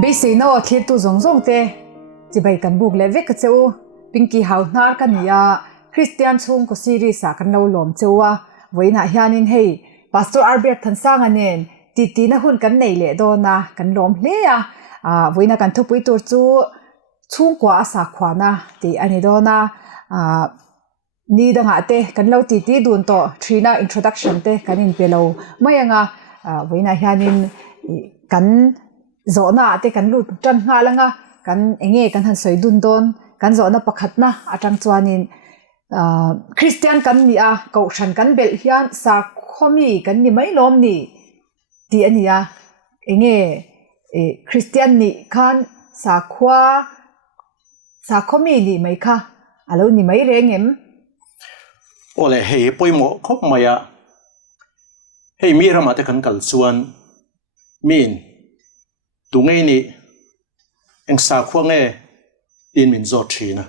Bisi no thlir tu zong zong te chibai kan buk le vek cheu pinki hau nar kan ya Christian chung ko series a kan lo lom chewa voina hianin hei Pastor Albert than sang anen ti na hun kan nei le do na kan lom hle ya voina kan thupui tur chu chung kwa sa khwana ti ani do na ni danga te kan lo ti dun to trina introduction te kanin pelo mayanga voina hianin kan zona te kan lut tan nga langa kan enge kan han soi dun don kan zona pakhatna atang chuanin Christian kan ni a ko than kan bel hian sa khomi kan ni mai lom ni ti ania enge Christian ni khan sa khomi ni mai kha alo ni mai rengem ole hei poimo khop maya hei mi rama te kan kal chuan min tungei ni eng sa khwange in min zo thina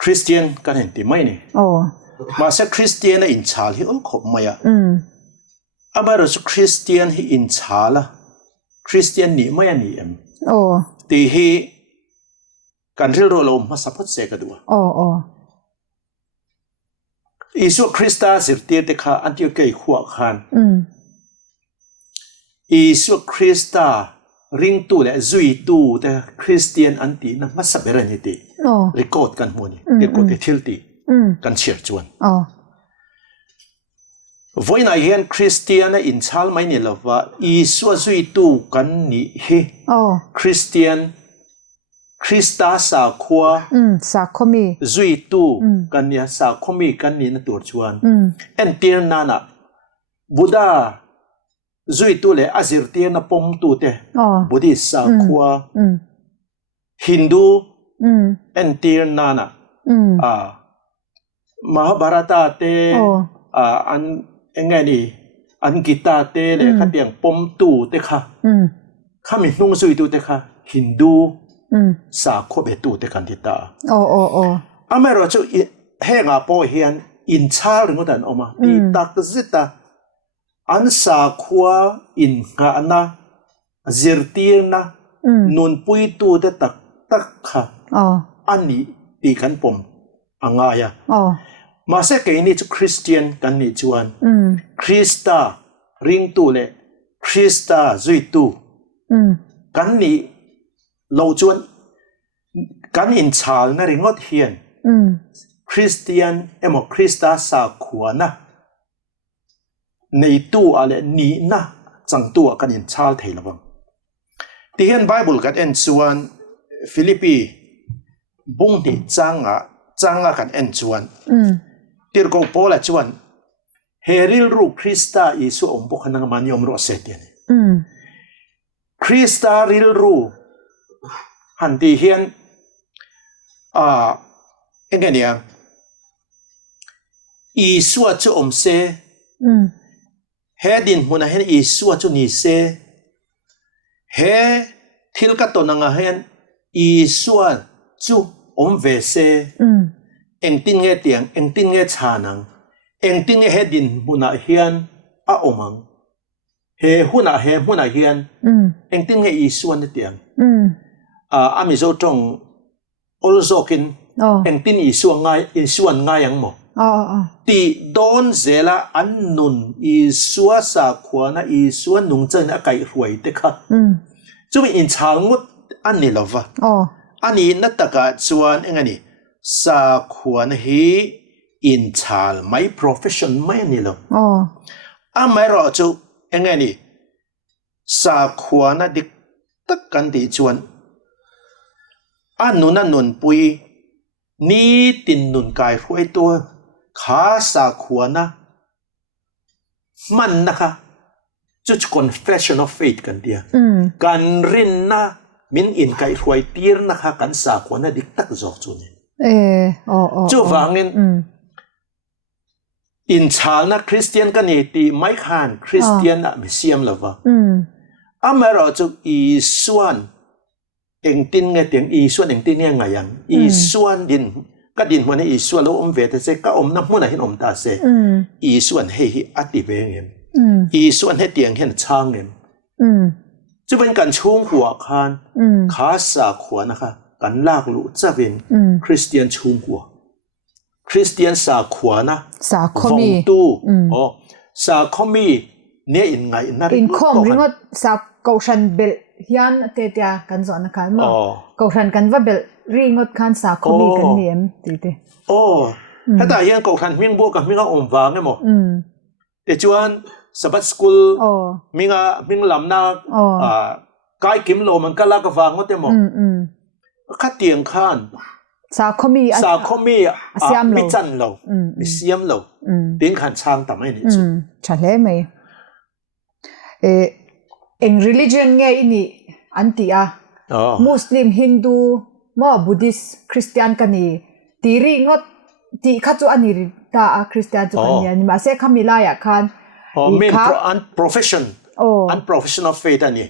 Christian kan hen ti mai ni ma se Christian in chal hi ol khop maya abaro su Christian hi in chala Christian ni maya ni em ti hi kan ril ro lo ma sapot se ka duwa Isu Krista zirtir te kha Antiochia khwa khan Isu Krista ring tu le zui tu te Christian anti na masabera ni ti record kan moni record te thilti kan share chuan voina hian Christian in chal mai ni lova Isu zui tu kan ni he Christian Krista sa khwa sa khomi zui tu kan ya sa khomi kan ni na tur chuan en tir nana Buddha zui tu le azir tir na pom tu te Buddhist sa khwa Hindu en tir nana Mahabharata te an engani an Gita te le khatiang pom tu te kha khami hnung zui tu te kha Hindu sa khobe tu te kan dita amero chu he nga po hian in chal ngodan oma ti tak zita an sa khwa in nga na zirtir na nun pui tu te tak tak kha ani ti kan pom angaya ma se ke ni chu Christian kan ni chuan Krista ring tu le Krista zui tu kan ni lo chuan kan in chal na ringot hian Christian emo Krista sa khuana nei tu ale ni na chang tu kan in chal theilawang ti hian Bible kan en chuan Philippi bung ni changa kan en chuan tir ko pola chuan heril ru Krista isu ombo khanang maniom ro setian Krista ril ru hanti hian engania Isua chu omse hedin muna hen Isua chu ni se he thilka to nanga hen Isua chu omve se engtin nge tiang engtin nge chanang engtin nge hedin muna hian a omang he huna hian engtin nge Isua ne tiang ami zo tong olzokin engtin isuan ngai ang mo ti don zela annun isua sa khwana isua nung chen a kai ruai te kha chumi in chalngut ani lova ani nataka chuan engani sa khwana hi in chal mai profession mai ani lo amaro chu engani sa khwana dik tak kan ti chuan anuna nun pui ni tin nun kai ruai to kha sa khuana man na kha chu confession of faith kan dia kan rin na min in kai ruai tir na kha kan sa khuana dik tak zo chu ni chu wangin in chal na Christian kan ni ti mai khan Christian na misiam lova amaro chu Isuan engtin nge tiang Isuan engtin nge ngayang Isuan din ka din mo na Isuan lo omve te se ka om na mo na hin om ta se Isuan he hi ati vengem Isuan he tiang hen changem จะเป็นการช่วงหัวคานขาสาขวานะคะการลากลุจะเป็นคริสเตียนช่วงหัวคริสเตียนสาขวานะสาคมีตู้อ๋อสาคมีเนี่ยอินไงนั่นอินคอมริงว่าสาเกาชันเบลยันเตียกันสอนนะคะมั้งเกาชันกันว่าเบลริงว่าคันสาคมีกันเนียมตีโอ้ถ้าแต่ยังเกาชันมิ่งบวกกับมิ่งก็อมวางเนี่ยมั้งแต่จวนสบัดสกุลมิ่งลำนักกายกิมโลมันก็ลากวางก็เต็มหมดข้าเตียงข้านสาคมีมิจันเราเสียมเราดิ้งขันช้างแต่ไม่นี่จุใช่เลยไหมเอ็ง religion ไงนี่อันที่มุสลิมฮินดูมั่วบุดิสคริสเตียนกันนี่ตีรีงดตีข้าจูอันนี้ตาคริสเตียนจูกันนี่นี่มาเสกขมิลายคันมีunprofessional faith อันนี้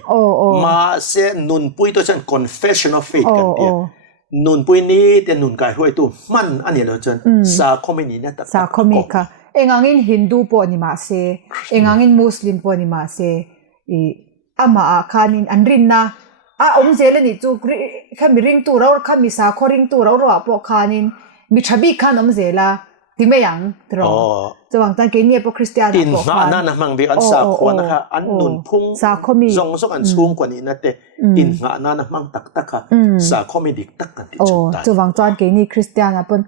มาเสนุนปุยตัวฉัน confession of faith กันเดียนุนปุยนี้แต่นุนกายห้วยตู้มันอันนี้เราจนสาคมีนี่นะสาคมีค่ะเองอังอินฮินดูปอนี่มาเสเองอังอินมุสลิมปอนี่มาเสอามาอาคานินอันรินนะอมเจเลนี่จูข้ามีริงตัวเราข้ามีสาคริงตัวเราหรอปอคานินมีชบีขันอมเจล่ะที่ไม่ยังตรอจะวางตั้งเกณฑ์เนี่ยพวกคริสเตียนอินมาอันนั้นมังเบอันสาควนนะคะอันนุนพุ่งจงส่งอันสูงกว่านี้นะแต่อินมาอันนั้นมังตักค่ะสาคมีดิกตักกันที่จุดได้จะวางตั้งเกณฑ์นี่คริสเตียนอ่ะเป็น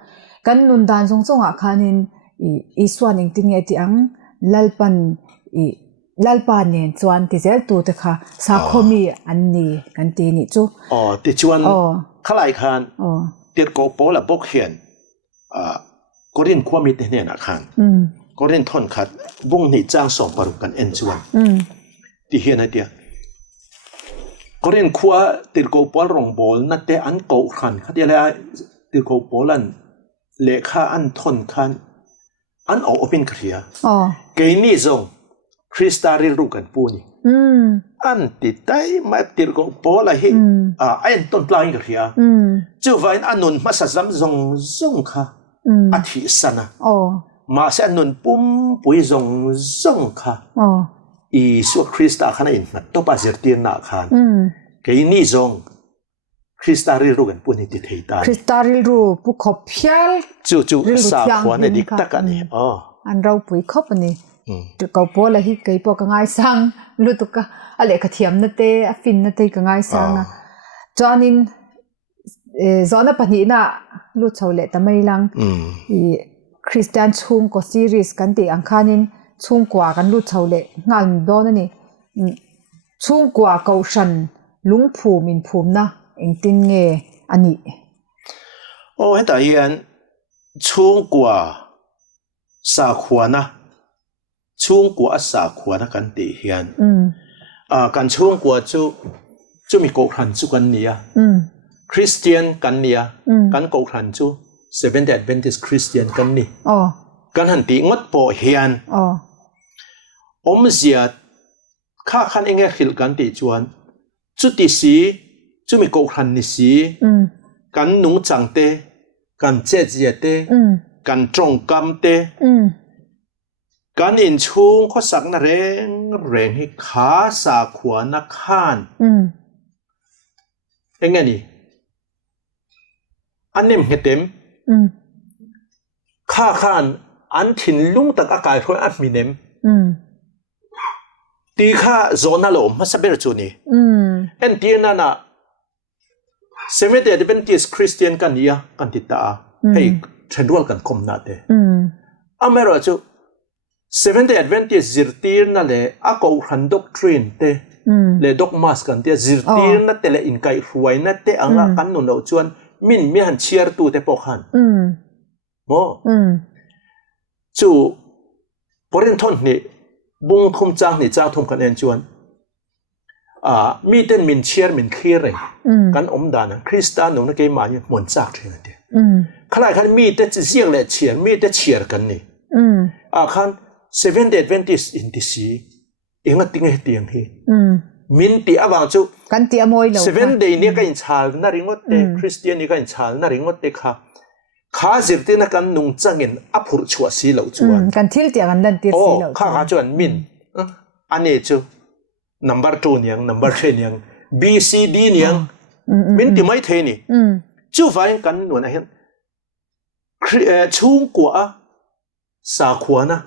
กันนุนดานส่งอาคานินอีส่วนหนึ่งที่เนี่ยที่อังลัลปันเนี่ยจวนที่เจ้าตัวเด็กค่ะสาคมีอันนี้กันที่นี่จูที่จวนขลายคันที่โกโปละบกเขียนก็เรียนความมีเนี่ยนะคันก็เรียนทอนขัดบุ้งนี่จ้างส่งปรุกันเอ็นจวนที่เฮียนไอเดียก็เรียนขั้วติดโกโปลงบอลนั่นแต่อันโกขันเขาเดียร์ติดโกโปลันเลขาอันทอนคันอันเอาเป็นเคลียเกนี่จงคริสตาริลูกันปูนี่อันติดได้มาติดโกโปละเฮไอ้ต้นปลายเคลียจู่ว่าอันนุนมาสัจจงค่ะอาทิตย์สันนะมาเส้นนุนปุ่มปุยจงค่ะอีสุคริสต์อาขันอินนัดตัวปัจจุบันนักขันแค่นี้จงคริสตาริลูกันปุ่นที่เทียตาคริสตาริลูปุขบเพียลจู่สาขวานดิกตะกันนี่อันเราปุยขบนี่เขาพอละฮิกไอพอกังไงสังลุตุกะอะไรกระเทียมนั่นเตะฟินนั่นเตะกังไงสังนะจอนินจอน่ะปนีน่ะลุชาวเล่แต่ไม่ลังคริสเตียนช่วงก็ซีรีส์กันที่อังคานินช่วงกว่ากันลุชาวเล่งานโดนนี่ช่วงกว่าเกาชันลุงภูมินภูมินะเองติงเงอันนี้โอ้ให้ตาเห็นช่วงกว่าสาขวานะช่วงกว่าสาขวานะกันที่เห็นการช่วงกว่าจู่มีโกขันจู่กันเนี่ยคริสเตียนกันเนี่ยกันโกขันจู่ Seventh Adventist คริสเตียนกันนี่กันหันตีงดโปเฮียนเสียข้าขันเองขิลกันตีจวนจุดที่สีจู่มีโกขันนี่สีกันนุ่งจังเตกันเจ๊เจ๊เตกันจงกำเตกันอินช่วงข้อสักนั่นเร่งให้ขาสาขวานักขันเองไงนี่อันนี้มันเต็มข้าขันอันถิ่นลุงตักอากาศร้อนอันมีเนมตีข้าโซนนั่นหรอมาสับเบอร์จูนี่เอ็นตีนั่นน่ะเซเว่นเดย์เป็นที่คริสเตียนกันเนี่ยกันติดตาให้เทรนด์วัลกันคมนาเตอเมริกาจูเซเว่นเดย์เป็นที่จิรตีนั่นแหละอากูฮันด็อกทรีนเตเลยด็อกมาสกันที่จิรตีนั่นเตเลยอินไกฟวยนั่นเตอังละกันนุ่นเอาจวนมินมีหันเชียร์ตัวเตปอกหันโม่จู่พอเรียนทนนี่บุ้งทมจ้างนี่จ้างทมกันเองจวนมีเต้นมินเชียร์มินคีเร่กันอมดานะคริสตานหนุ่มนักเกย์มาเนี่ยมวนจากที่นั่นเดียขณะคันมีแต่เสียงและเชียร์มีแต่เชียร์กันนี่คัน Seventh Adventist อินดิซีเองก็ติ้งให้เตียงฮีมินตีอาวางจู่กันตีอโมยเลย Seven Day เนี่ยก็อินชาลน่าริงว่าเตะคริสเตียนนี่ก็อินชาลน่าริงว่าเตะค่ะข้าจิตที่นักการนุ่งจังเงินอัพุรชัวสีเหล่าจวนกันทิลเตียกันดันตีสีเหล่าข้าจวนมินอันนี้จู่ number 2 niang number 3 niang BCD niang min ti mai the ni chu vai kan nuan a hian chung kwa sa khwana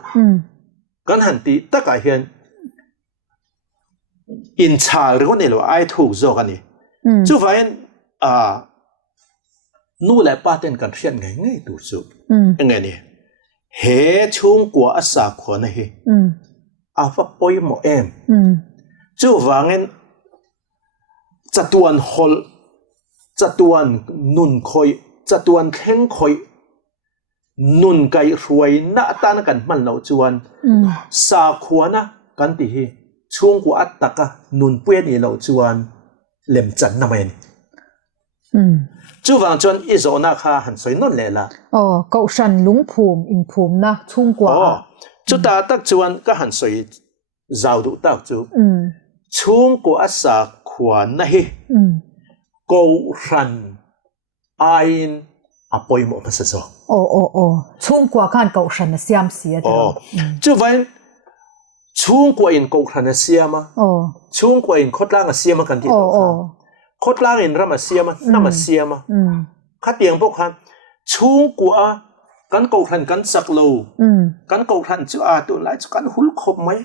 kan han ti taka hian in chal ro ne lo ai thuk zo kan ni chu vai nu la paten kan thian ngai ngai tu chu ngai ni he chung kwa sa khwana hi a fa poi mo em chu wangen chatuan hol chatuan nun khoi chatuan thleng khoi nun kai ruai na tan kan man lo chuan sa khuana kan ti hi chung ku attaka nun pue ni lo chuan lem chan na mai ni chu wang chuan izona kha han soi non le la ko shan lung phum in phum na chung kwa chu ta tak chuan ka han soi zau du tak chu chung ku asa khwa na hi ko ran ain apoi mo pa sa so chung kwa kan ko shan na siam sia chu vai chung kwa in ko ran na siama chung kwa in khotlang a siama kan ti khotlang in rama siama nama siama kha tiang bok khan chung kwa kan ko ran kan sak lo kan ko ran chu a tu lai chu kan hul khop mai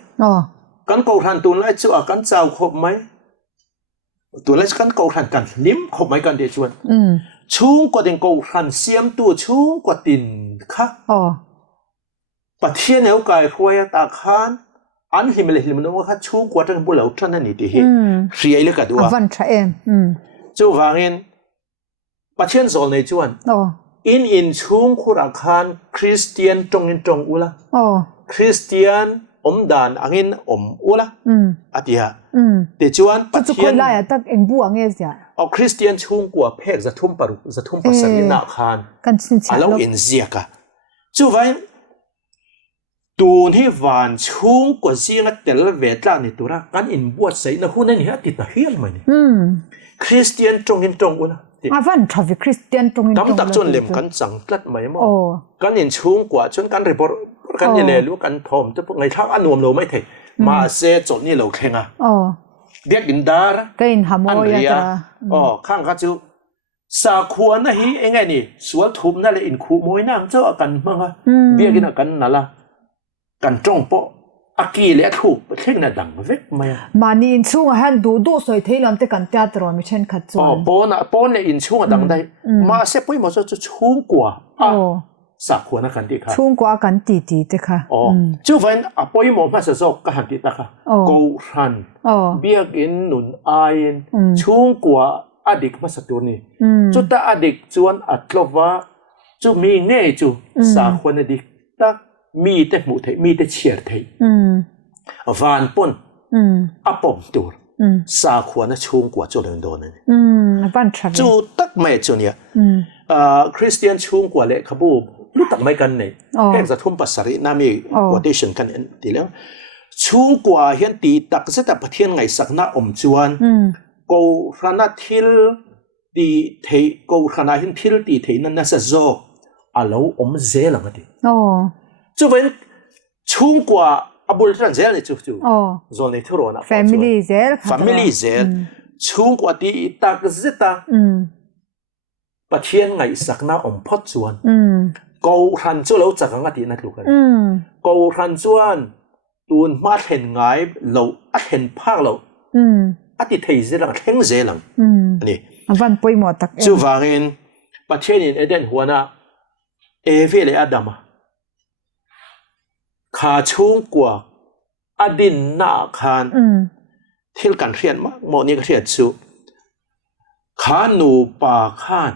kan ko ran tu lai chu a kan chau khop mai tu lai kan ko ran kan lim khop mai kan de chuan chung kwa den ko ran siam tu chung kwa tin kha pathian au kai khoi ta khan an himle himno kha chung kwa tan bulau than ani ti hi riai le ka duwa van tha em chu wangin pathian zol nei chuan in chung khura khan Christian tong ula Christian dan angin ula atia te chuan pathian la ya tak eng bu ange ja Christian chung kwa phek za thum pasari na khan kan sin cha alo in ziaka chu vai tun hi van chung kwa zinga tel ve tla ni tura kan in buat sai na hun ni ha ti ta hial mai ni Christian tong ula van travi Christian tong tam tak chon lem kan chang tlat mai mo kan in chung kwa chon kan report kan ni le lu kan thom te ngai thak anuam lo mai the ma se chon ni lo khenga biak in dar kain hamoy ya khang kha chu sa khuan na hi engai ni sual thum na le in khu moi nang cho kan manga biak in kan nala kan trong po aki le thu thleng na dang vek mai mani in chung han du soi theilam te kan tia tro mi chen khat chu pon le in chung dang dai ma se poi mo chu chung kwa sa khuan na kan ti kha chung kwa kan ti te kha chu vain a poi mo ma se zo ka han ti ta kha ko ran biak in nun ain chung kwa adik ma sa tu ni chu ta adik chuan atlova chu mi nge chu sa khuan dik tak mi te mu thei mi te chiar thei van pon apom tur sa khuan na chung kwa chu leng don ni van tha chu tak mai chu nia Christian chung kwa le khabu lu tak mai kan nei hek za thum pasari na mi quotation kan ti leng chung kwa hian ti tak zeta pathian ngai sakna chuan ko rana thil ti thei ko rana hin thil ti thei na sa zo alo zelang ati chu ven chung kwa abul tran zel ni chu zon nei thuro na family zel chung kwa ti tak zeta pathian ngai sakna phot chuan ko ran chu lo chakanga ti na tlukan ko ran chuan tun ma thlen ngai lo a thlen phak lo ati thei zelang thleng zelang ani van poi mo tak chu wangin pathian in eden huana evele adama kha chung kwa adin na khan thil kan rian ma mo ni ka rian chu kha nu pa khan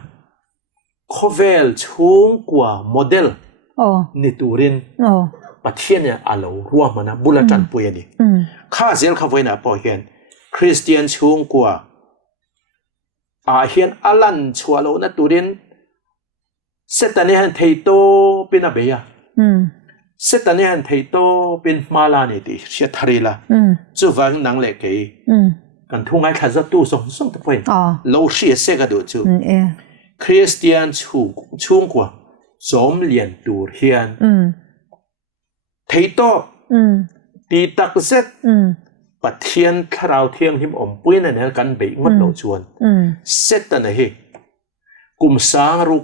khovel chung kwa model ni turin pathian ya alo ruam mana bulatan puyani kha zel kha voina po hian Christian chung kwa a hian alan chwalo na turin setani han theito pina beya setani han theito pin mala ni ti sia tharila chu wang nang le ke kan thungai khaza tu song te point lo sia se ga do chu Christian chung kwa som lian tur hian theito ti tak set ปัทเทียนถ้าเราเที่ยงหิมอมปุ้ยนั่นเนี่ยกันเบงมันเราชวนเซตนั่นเองกลุ่มสางรุก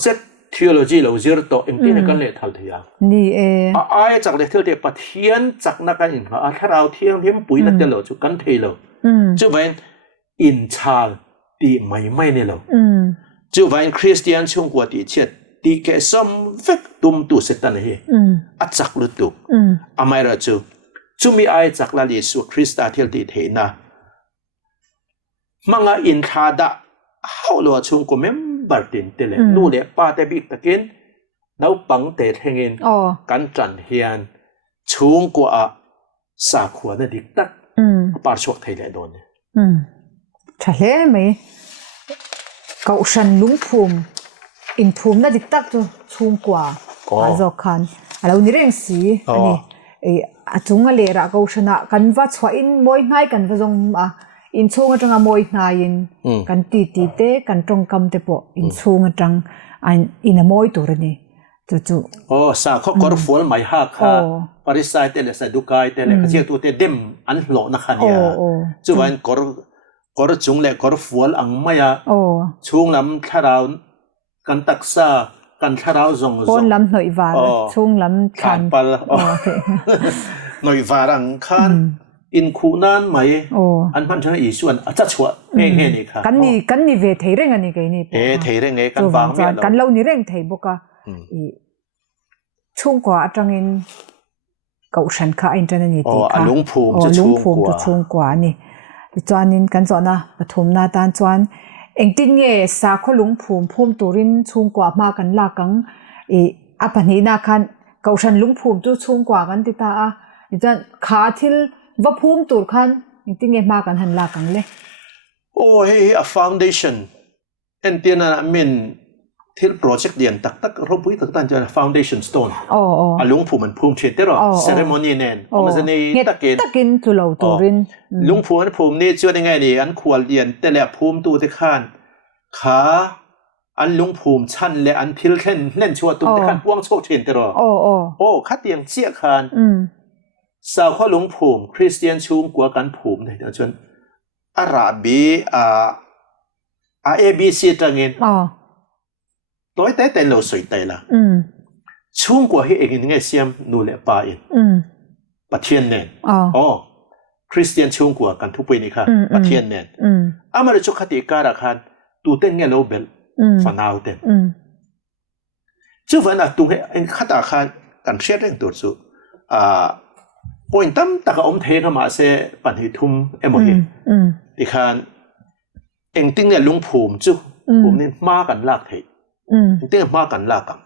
เซตเทโลจีเราเจอร์โตเอ็งที่นี่กันเลยทัลเทียนี่เองไอ้จากเลยเที่ยวเดียปัทเทียนจากนักการอินถ้าเราเที่ยงหิมปุ้ยนั่นเดียวเราจุกันเทโลจู่เป็นอินชาลตีไม่เนี่ยเราจู่เป็นคริสเตียนช่วงกว่าตีเช็ดตีแกสมเฟกตุมตุเสร็จนั่นเองอัดจักลุตุอเมริกาจู่มีไอ้จากลาลิสุคริสต์เที่ยวตีเทนะมังอินทาดะเขาลัวช่วงก็เมมเบอร์ตินเตเลนู่นเลยป้าเตบิกตะกินน้าปังเตะเฮงินกันจันเฮียนช่วงกว่าสาขวานดิกตักปาร์ชวกไทยเลยโดนใช่ไหมเขาฉันลุงภูมิอินภูมิน่าดิกตักตัวช่วงกว่าอาจจะคันเรานี่เรื่องสีอันนี้จุงอะไรระเขาชนะกันว่าช่วยอินมวยง่ายกันว่าจงอินช่วงจังมวยง่ายกันตีเตะกันตรงคำเตปอินช่วงจังอินมวยตัวนี้จู่โอ้สาเขากรฟูลไม่หักค่ะปริสัยเตเลสดุกายเตเลก็เชื่อตัวเตเดมอันหลอกนักขันยาจู่วันกรจุงเล่กรฟูลอังไม่ยาช่วงลำทาราวกันตักษากันทาราวจงปนลำหน่อยวาช่วงลำขันปลหน่อยวารังขันอินคูนันไหมอันพันชนะอีส่วนอาจจะชัวเงี้ยนี่ค่ะกันนี่เวทเรื่องอันนี้กันนี่เทเรื่องไงกันบางเนี่กันเล่านี่เรื่องเทบุกะช่วงกว่าจังอินเก่าฉันค่ะอินเทอร์เน็ตนี่ค่ะลุงภูมิจะช่วงกว่านี่จวนนินกันจวนนะปฐมนาตานจวนเอ็งตินเงสาขลุงภูมิพุ่มตูรินช่วงกว่ามากันลากังอปันนี้นาคันเก่าฉันลุงภูมิจู่ช่วงกว่ากันติตาจวนขาทิลว่าภูมิตูรคันเอ็งตินเงมากันหันลากังเลยโอ้ยfoundation เอ็นเตียนะมินที่โปรเจกต์เดียนตักรบวิตักตันจะ foundation stone ลุงภูมิมันภูมิเชิดได้หรอ ceremony เน้นมันจะนี่ตักกินตุลาตูรินลุงภูมิภูมินี่ช่วยยังไงนี่อันควรเรียนแต่ละภูมิตัวที่ข้านขาอันลุงภูมิชั้นและอันทิลเข่นเล่นชัวตัวที่ข้านว่างโชคเชิดได้หรอโอ้คัดเตียงเชี่ยข้านสาวข้อลุงภูมิคริสเตียนชูงกว่ากันภูมิเนี่ยจนอาราบีABC จังเงินตัวแต่เราสวยแต่ละช่วงกว่าให้เองยังไงเสียมนูเลปาอินปะเทียนเน่นคริสเตียนช่วงกว่ากันทุกปีนี่ค่ะปะเทียนเน่นมาเลยจุกขติการะคันตัวเต้นเงี้ยเราเบลฝันเอาเต้นจู่ฝันตุงให้ขัดอาคารกันเชื่อเรื่องตัวสุพอยตั้มตะกอมเทนมาเสปันหิทุ่มโมเฮที่คันเองติ้งเนี่ยลุงภูมิจู่ภูมินี่มากันลากเทเตี้ยมากันลากัง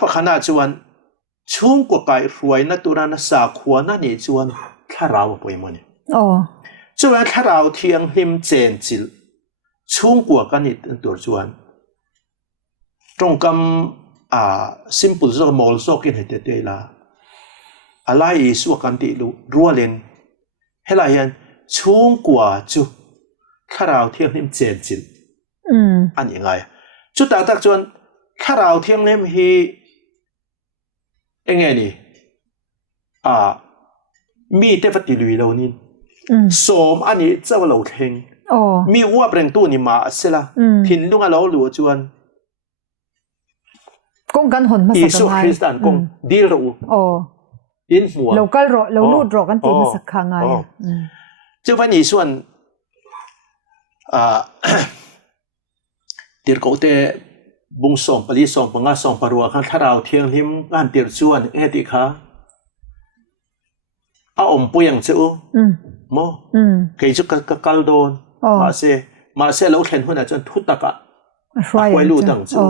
ปะขณะจวนช่วงกว่าไก่รวยนัตุรานะสาขวานั่นนี่จวนข้าเราไปมันนี่จวนข้าเราเทียงหิมเจนจิลช่วงกว่ากันนี่ตัวจวนตรงกำsimple สักโมลสักกินให้เตะละอะไรสักกันติลุรัวเลนเฮลัยยันช่วงกว่าจู่ข้าเราเทียงหิมเจนจิลอันยังไงจุดตักจวนถ้าเราเที่ยงเล่มฮีเองไงนี่มีเทปติลุยเรานี่สมอันนี้เจ้าเราเข่งมีวัวเปล่งตัวนี่มาเสละทิ้งลุงเราหลัวจวนกงกันหนมาสักครั้งคริสต์กงดีเราอินหัวเราก็เราลูดรอกันตีมาสักครั้งไงเจ้าวันนี้ส่วนเดี๋ยวก็แต่บุงส่งปลีส่งปังอาส่งปรัวข้างถ้าเราเที่ยงหิมงานเดี๋ยวชวนติค่ะอมปุยงเจ้าโมเกี่ยจุกกัลโดนมาเสเราเห็นหัวหน้าจนทุตักไว้รู้ตั้งเจ้า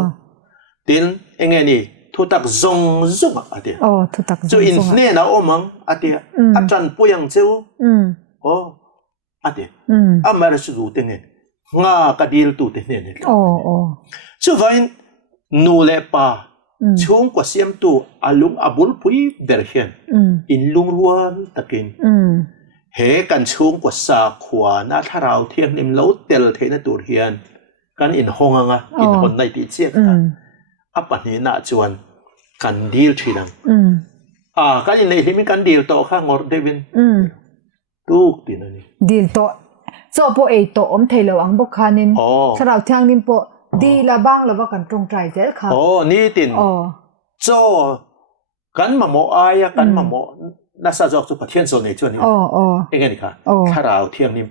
เดี๋ยวยังไงนี่ทุตักซงอะเดี๋ยวทุตักจู่อินเนี่ยนะมังอะเดี๋ยวอาจารย์ปุยงเจ้าอะเดี๋ยวมาเรื่องรู้ตั้งไงงากระดิลตูเตเนเนช่วยนูเลปาช่วงกว่าเสียมตูอาลุงอาบุลพุยเดร์เฮนอินลุงรัวตะกินเฮกันช่วงกว่าสาขวานาถ้าเราเที่ยงนิมเลาเตลเทนตูเฮียนกันอินฮงอ่ะอินคนในติเจียกันปันนี้น่าจวนกันดีลทีนัง kan in nei himi kan deal to kha ngor devin tuk tin ani deal to so po e to thei lo ang bok khanin tharau thiang nim po di la bang la wa kan tong trai zel kha ni tin cho kan ma mo aya kan ma mo na sa jok chu pathian so nei chu ni engani kha tharau thiang nim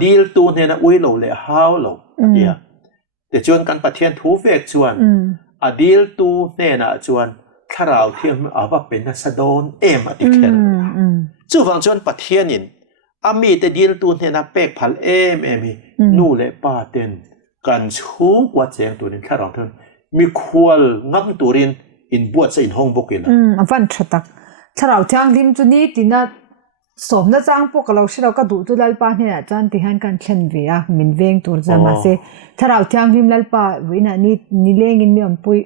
deal tu ne na ui lo le how lo ya te chuan kan pathian thu vek chuan deal tu ne na chuan tharau thiam awa pen na sadon em ati khen chu wang chuan pathianin ami te deal tu ne na pek phal em nu le pa ten kan chung kwa cheng turin tharau thon mi khwal ngam turin in buat sa in hong bokin avan thatak tharau thiang lim chu ni tina som na chang po ka lo shira ka du tu lal pa ne chan ti han kan thlen ve a min veng tur jama se tharau thiang lim lal pa wina ni leng in mi on pui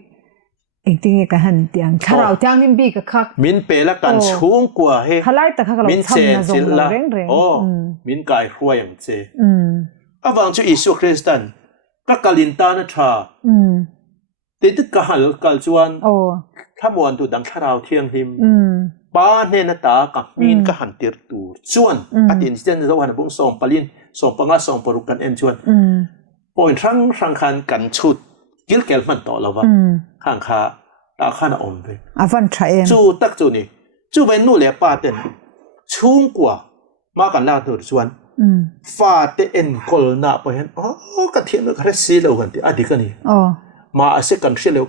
engting ka han tiang tharau thiang lim bi ka khak min pe la kan chung kwa he halai ta kha ka lo cham na zong la reng min kai hruai ang che awang chu isu kristan ka kalinta na tha te tu ka hal kal chuan thamon tu dang tharau thiang lim ba ne na ta ka min ka han tir tu chuan atin sten zo han bung som palin som panga som paru kan en chuan point rang khan kan chut gil kel man to lawa khang kha ta khan om ve avan tha em chu tak chu ni chu ven nu le pa ten chung kwa ma kan la tur chuan fa te en kol na pa hen ka thiam ka re si lo kan ti adi ka ni ma ase kan hria lo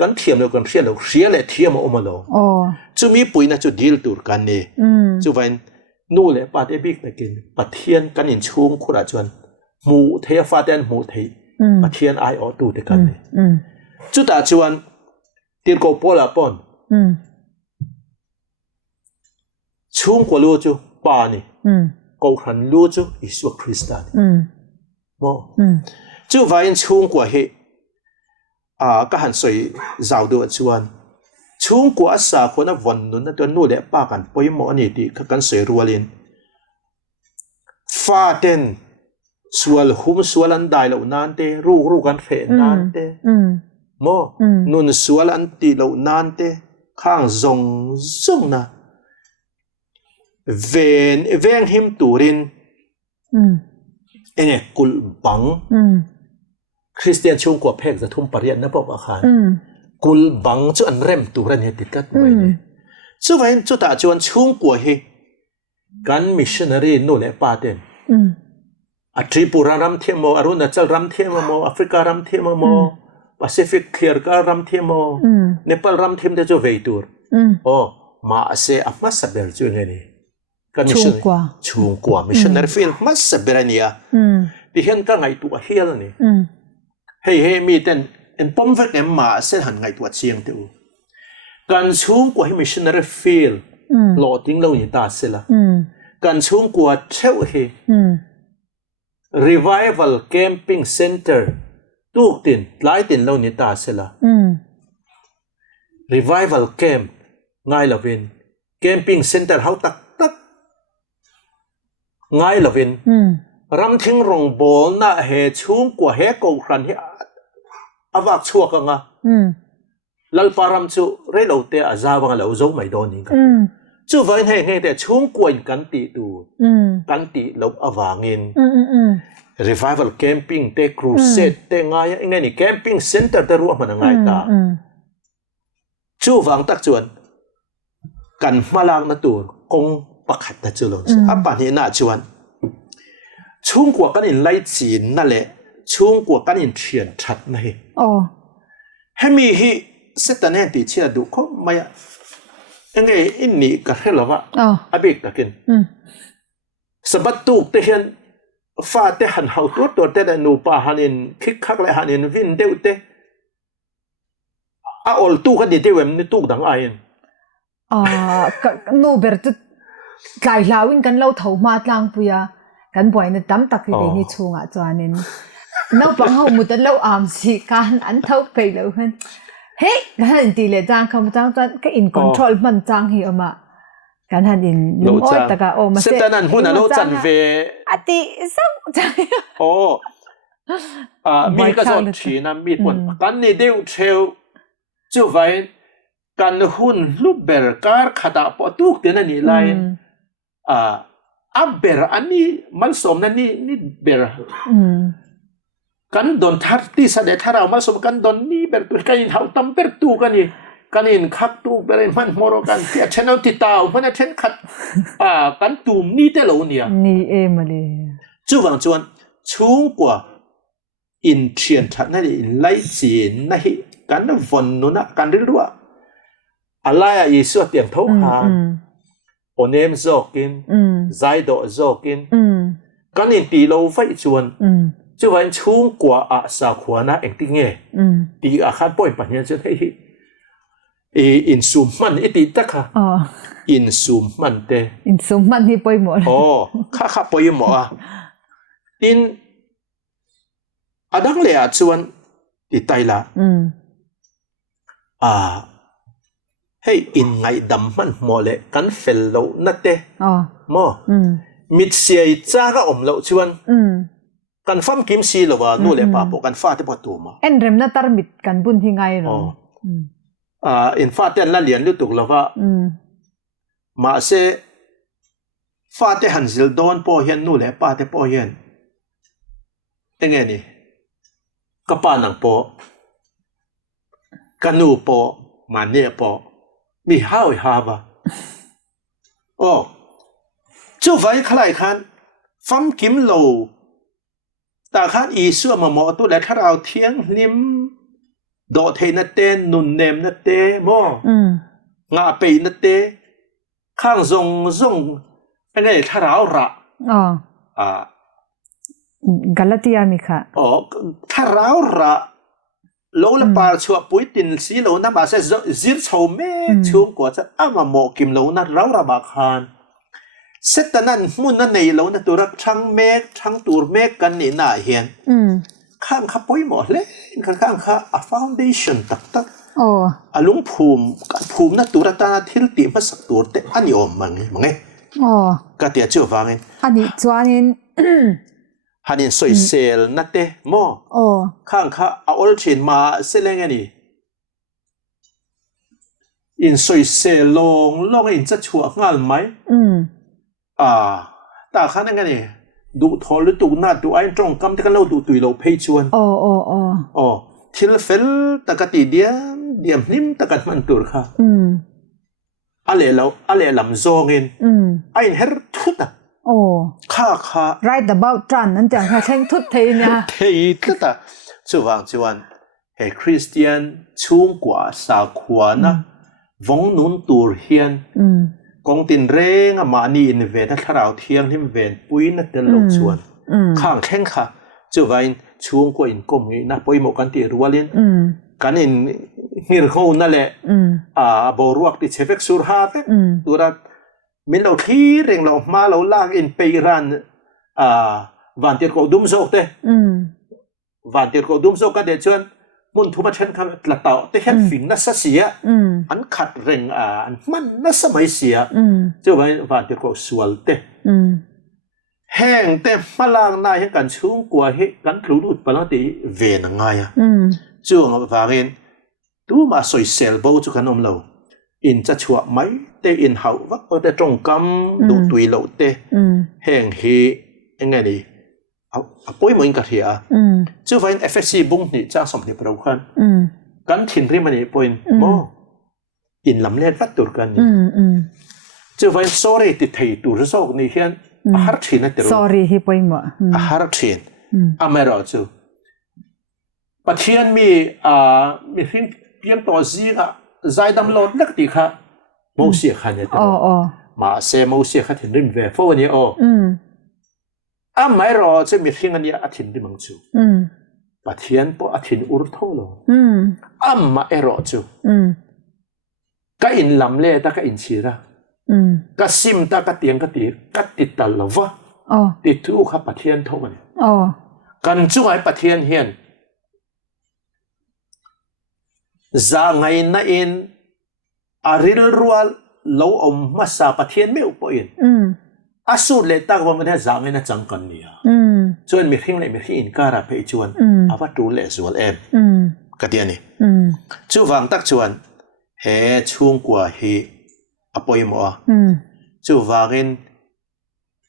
kan thiam lo kan hria lo hria le thiam o ma lo chu mi puina chu deal tur kan ni chu vain nu le pa te bik takin pathian kan in chung khura chuan mu the fa ten mu thei pathian ai o tu te kan ni chu ta chuan tir ko pola pon chung ko lu chu pa ni ko khan lu chu isu kristan mo chu vain chung ko he ka han soi zau do chuan chung ko asa ko na von nun na to nu le pa kan poi mo ani ti ka kan soi rualin fa ten sual hum sualan dai lo nan te ru kan fe nan te mo nun sual an ti lo nan te khang zong na veng him turin ene kul bang Christian chung ko phek za thum parian na pop akhan kul bang chu an rem tu ran he tikat mai ni chu vain chu ta chuan chung ko hi kan missionary no le pa ten a tripura ram themo arunachal ram themo africa ram themo pacific clear ka ram themo nepal ram them de chu veitur ma ase apma saber chu ngeni kan chung kwa missionary field mas saberania ti hen ka ngai tu a hial ni hey mi ten en pom vek em ma se han ngai tu chiang te u kan chung ko hi missionary field lo ting lo ni ta se la kan chung ko theu he revival camping center tuk tin lai tin lo ni ta se la revival camp ngai lovin camping center how tak ngai lovin ram thing rong bol na he chung ko he ko khan hi awak chua ka nga lal param chu re lo te azawa nga lo zo mai don ni ka chu vain he nge te chung ko in kan ti tu kan ti lo awangin revival camping te crusade te nga ya nge ni camping center te ru man ngai ta chu wang tak chuan kan malang na tur kong pakhat ta chu lo apa ni na chuan chung ko kan in lai chin na le chung ko kan in thian that na hi hemi hi setan he ti chia du kho maya enge in ni ka helawa abik takin sabat tu te hian fa te han hau tu te da nu pa hanin khik khak le hanin vin deu te a ol tu ka di te wem ni tu dang ain nu ber tu kai lawin kan lo thau ma tlang puya kan boy na tam tak ri ni chunga chuanin no pang ho mu ta lo am si kan an thau pe lo han he kan ti le jang kham jang ka in control man jang hi ama kan han in lu oi ta ka ma se setanan hun lo chan ve ati sam mi ka zon chi na mi pon kan ni deu theu chu vai กันหุ่นลูกเบอร์การขดาปอตุกเดนนี่ไลน์อับเบอร์อันนี้มันสมนั่นนี่เบอร์กันโดนทัดที่แสดงถ้าเรามาสมกันโดนนี่เบอร์ตัวกันยินเขาตั้มเบอร์ตัวกันนี่กันยินขัดตัวเบอร์มันมรกันที่เช่นเอาติดตาวมันเช่นขัดกันตูมนี่เตลเนี่ยนี่มาเลยจู่วังจวนช่วงกว่าอินเทียนทัดนั่นอินไลจีนนั่นกันวันนู้นกันเรื่องอะไรอีส่วนเตียงทุกหางโอเนมโจกินใจโดโจกินกันยินตีโลไฟจวนจู่วันช่วงกว่าอาสาขวานะเองติงเงตีอาคารป่วยปัญญาจนให้อินซูมันอิติตะค่ะอินซูมันเตอินซูมันนี่ป่วยหมดข้าป่วยหมดอินอดังเลยชวนติดใจละให้อินไงดำมันหมดเลยกันเฟลโลนั่นเตมอมิดเสียจ้าก็อมโลชวนกันฟัมกิมซีหรือว่านู่นเลยป่ะพวกกันฟาดที่ประตูมาเอ็นเรมน่าตารมิดกันบุญที่ไงหรออินฟาดเต้นละเลียนลุตุกแล้วว่ามาเสฟาดที่ฮันซิลโดนพอเห็นนู่นเลยป่ะที่พอเห็นยังไงนี่ก็ป่านังพอกันนูพอมาเนี่ยพอมีห้าวหาบะจู่ไว้ใครคันฟัมกิมโลแต่ข้าอีส่วนมาหมอตัวแรกถ้าเราเที่ยงนิมโดเทนัตเตนุนเนมนัตเตมองาเปนัตเตข้างทรงเป็นไงถ้าเราระกาลาติยามิค่ะถ้าเราระโลละปาชัวปุยตินสีโลนะมาเสจิรชาวเมช่วงกว่าจะมาหมอกิมโลนะเราระบาคานเสร็จนั้นมุนนั่นในโลนะตัวรักทั้งเมฆทั้งตัวเมฆกันนี่น่าเห็นข้างข้าปุยหมดเลยข้างข้าfoundation ตักลุงภูมินะตัวรัตนาทิลติมาสักตัวเตอันนี้มั้งไงก็เดี๋ยวเจ้าฟังอันนี้จวนนี้ฮันนี่สวยเซลนัดเตมอข้างข้าเอาอลชินมาเสร็จแล้วไงนี่อินสวยเซลลงอินจะชัวงานไหมแต่ข้างนั้นไงนี่ดูทอลดูหน้าดูไอ้ตรงกำที่กันเราดูตุยเราเพย์ชวนทิลเฟลตะกัดตีเดียมนิ่มตะกัดมันตัวค่ะอะไรลำโซงอินไอ้เฮร์ทุดข้า right about จันนั่นจังค่ะเช่นทุดเทียนเทียก็แต่ชวนเฮ้คริสเตียนช่วงกว่าสาขวานะวงนุนตัวเฮียนกองตินเร่งมานี่อินเวถ้าเราเที่ยงที่เวนปุ้ยนัดเดินลงชวนข้างแข้งค่ะเจ้าวันช่วงกว่าอินกลมนะปุ้ยหมกันตีรัวเล่นกันอินฮิร์เขานั่นแหละบอรัวติเชฟเฟกซูร์ฮาร์ตัวรัดมิเราที่เร่งเรามาเราลากอินไปรันวันเดียร์ก็ดุมโซกเตวันเดียร์ก็ดุมโซกกันเดี๋ยวชวนมุนทุมาเช่นคำละเต่าแต่เห็นฝิ่งนัสเสียอันขัดเร่งอันมันนัสไม่เสียเจ้าวันเดียร์ก็สวลเตแห้งเต็มมาลางนายให้กันชุ่มกว่าให้กันครูดูดปนตีเวนง่ายจ้วงว่าเห็นดูมาสวยเซลโบจุกันอมเราอินจะชัวไหมเตอินเฮาว่าแต่ตรงกำดูตุยเราเตแห้งเฮยังไงดีเอาปุ้ยมันก็เถียจู่ว่า FSC บุ้งนี่จ้างสมนิปรคันกันถิ่นริมันนี่ปุ้ยโมอินลำเลียดวัดตุรกันนี่จู่ว่า sorry ติดไทยตุรโซกนี่เฮียนฮาร์ทินนั่นเอง sorry ฮิปุ้ยหมดฮาร์ทินไม่รอจู่ปัจจุบันมีสิ่งเพียงตัวซีก็ใจดำโหลดนักติค่ะมูเสียขันเนี่ยมาเซมูเสียขันถิ่นริมเวฟวันนี้ไม่รอจะมีสิ่งอันนี้อาทิตย์ที่มังจูปัจจุบันพออาทิตย์อุรโทโลไม่รอจูก็อินลำเล่ตาก็อินชีระก็ซิมตาก็เตียงก็ตีก็ติดตลอดวะติดทุกข์ปัจจุบันเท่านั้นกันจู่ไอ้ปัจจุบันเห็นจางไงนั่นเองอาริลรัวเราอมมาสาปัจจุบันไม่อุปอินอาสูรเลตักว่ามันได้จางไงนั่นจังกันเนี่ยส่วนมีทิ้งเลยมีทิ้งอินการะไปชวนอาวัตถุเลสวลเอ็มก็เดียนี่จู่ฟังตักชวน เฮช่วงกว่าเฮอปอยมัวจู่วากิน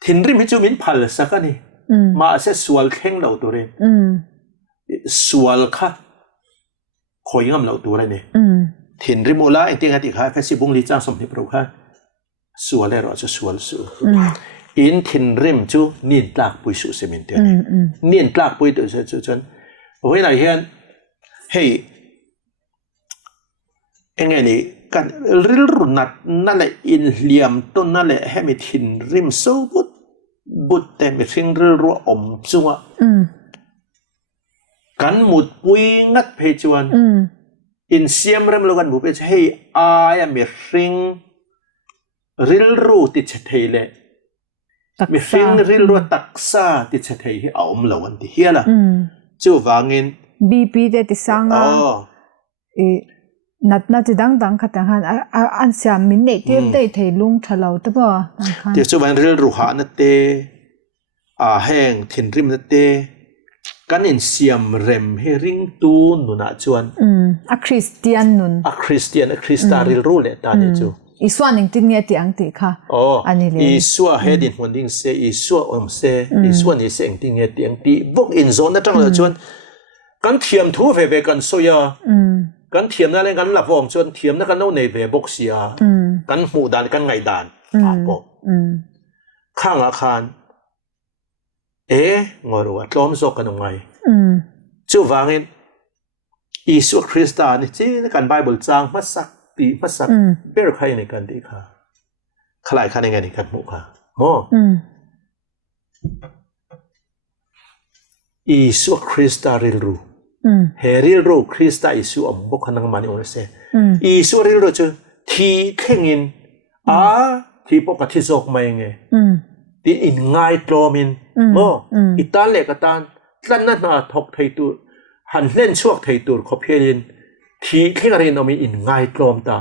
ทินริมให้จู่มินพัลสักนี่มาเสสวลเข่งเหล่าตัวเรนสวลค่ะคอยงำเหล่าตัวเรนเนี่ยทินริมโอลาเองที่งานที่ข้าเฟซบุ๊กลีจ้างสมนิปรุค่ะสวลเลยเราจะสวลสู้อินทินริมจู่นินตากปุยสุเซมินเตียนนินตากปุยตัวจู่จนเวลาเห็นเฮ้ยเองไงนี่กันริลรุนัดนั่นแหละอินเหลี่ยมต้นนั่นแหละให้มีทินริมสู้บุตแต่ไม่ทิ้งริลรัวอมจัวกันหมุดปุยงัดเพจวนอินเสียมเริ่มแล้วกันบุเพจให้อายมีทิ้งริลรูติดเฉยเลยมีทิ้งริลรัวตักซาติดเฉยให้เอาอมเหล่าวันที่เฮียละจู่วางเงินบีพีเดติสังอ่ะนัดนัดจะดังขัดหันอันเสียมินเนตเทียบได้เทลุงทะเลาตัวบ่เดี๋ยวจู่วันริลรูหานัดเตแห้งทินริมนัดเตกันอินเสียมเร็มให้ริงตูนุนาจวนคริสเตียนนุนคริสตาริลรูเลยตาเนี่ยจู่อีส่วนหนึ่งที่เนี่ยที่อังติค่ะอันนี้เลยอีส่วนเฮดินหัวดิ่งเสอีส่วนอมเสอีส่วนนี้เสียงที่เนี่ยที่อังติบุกอินโซนนั่นจังเลยจวนกันเทียมทูเวเบกันโซยากันเทียมนั่นเลยกันหลับวงจวนเทียมนั่นกันโน่นในเวบกเสียกันหมู่ด่านกันไงด่านบอกข้างอาคารงอรู้ว่าล้อมซอกกันยังไงจู่วางเงินอิสุคริสต์นี่จีนกันไบเบิลจางมาสักเบอร์ใครในกันดีค่ะขลายข้าในงานในกันหมู่ค่ะอิสุคริสต์ริลรูเฮริลรูคริสต์อิสุอมบุคคลนังมันนี่โอเสอิสุริลรูจูที่เข่งินที่ปกติจอกไม่ไงที่อินง่ายตรอมินอิตาเล็กตานสั้นนั่นน่ะทกไทตูหันเล่นช่วงไทตูขบเพียนที่ที่การเรียนเอามีอินง่ายตรอมตา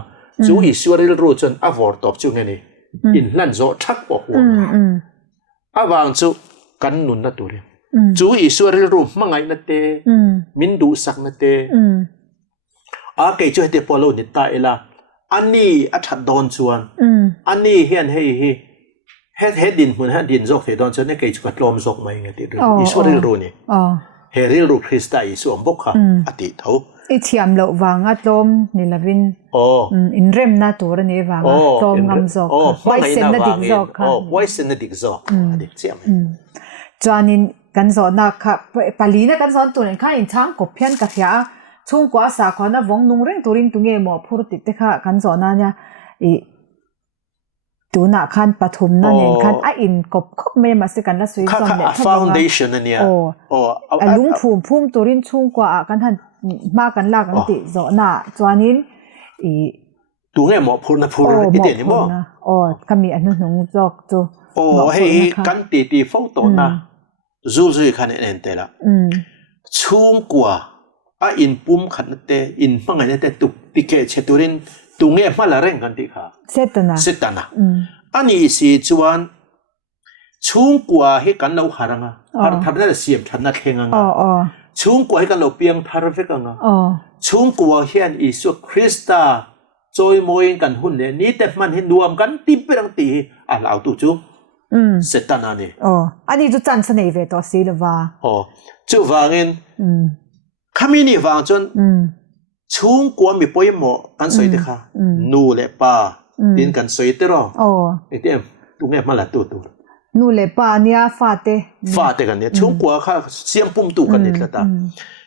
จู่อิสวริลรูจนอวอร์ตอบจู่ไงนี่อินลั่นโจชักปอกหัววางจู่กันนุนนัดตัวเรียนจู่อิสวริลรูมังไงนัดเตมินดูสักนัดเตเกยจู่ให้เตปอลนิตาเอล่าอันนี้อัฐดอนชวนอันนี้เฮียนเฮดินเหมือนดินจอกเทดอนชวนนี่เกยจู่กัดลมจอกมาอย่างเงี้ยอิสวริลรูนี่เฮริลรูคริสต์อิสุอมบุกค่ะอติเท่าไอเทียมเราวางอัดลมนี่ละวินอินเรมนาตัวนี่วางอัดลมงำจอกไว้เส้นนาดิกจอกค่ะไว้เส้นนาดิกจอกดิเทียมจานินกันสอนนักค่ะปาลีนะกันสอนตัวนี้ค่ะอินช่างกบเพียนกับยาช่วงกว่าสาขวานะวงนุ่งเร่งตัวริงตัวเงี้ยหมอพูดติดแต่ค่ะกันสอนนั่นเนี่ยตัวหน้าคันปฐมนั่นเองคันอินกบคบไม่มาสิกันละสวยสมเด็จฟาวเดชั่นนั่นเนี่ยลุงภูมิตัวริงช่วงกว่ากันท่านมากันลากันติโซน่ะจวนนี้ตัวเงี้ยหมอพูดนะพูดอีเดียนี่มั้งก็มีอันนั้นหนุ่มจอกจูเฮ้ยกันตีโฟโต้นะจู่คันเอ็นเตละช่วงกว่าอินปุ่มขันเตอินฟังไงเตตุกติเกเชตุรินตัวเงี้ยมาละเร่งกันติค่ะเสร็จนะอันนี้สิจวนช่วงกว่าให้กันเราหารังทำได้เสียบทันนัดเฮงช่วงกว่าให้กันเราเปียงทาร์เฟกังช่วงกว่าเฮียนอิสุคริสตาจอยมวยกันหุ่นเนี่ยนี่แต่มันเห็นรวมกันติเปรังตีเราตัวจูเสร็จตานานี่อันนี้จุดจันทร์เสน่ห์เวตัวสีหรือว่าจู่วางเงินขามีนี่วางจนช่วงกว่ามีป่วยหมอกันสวยเถอะค่ะนูเล่ป้าดินกันสวยเถอะหรอไอ้เต็มตรงนี้มาละตัวนูเล่ป้าเนี่ยฟาเตกันเนี่ยช่วงกว่าค่ะเสียมปุ่มตุกันนี่ละตา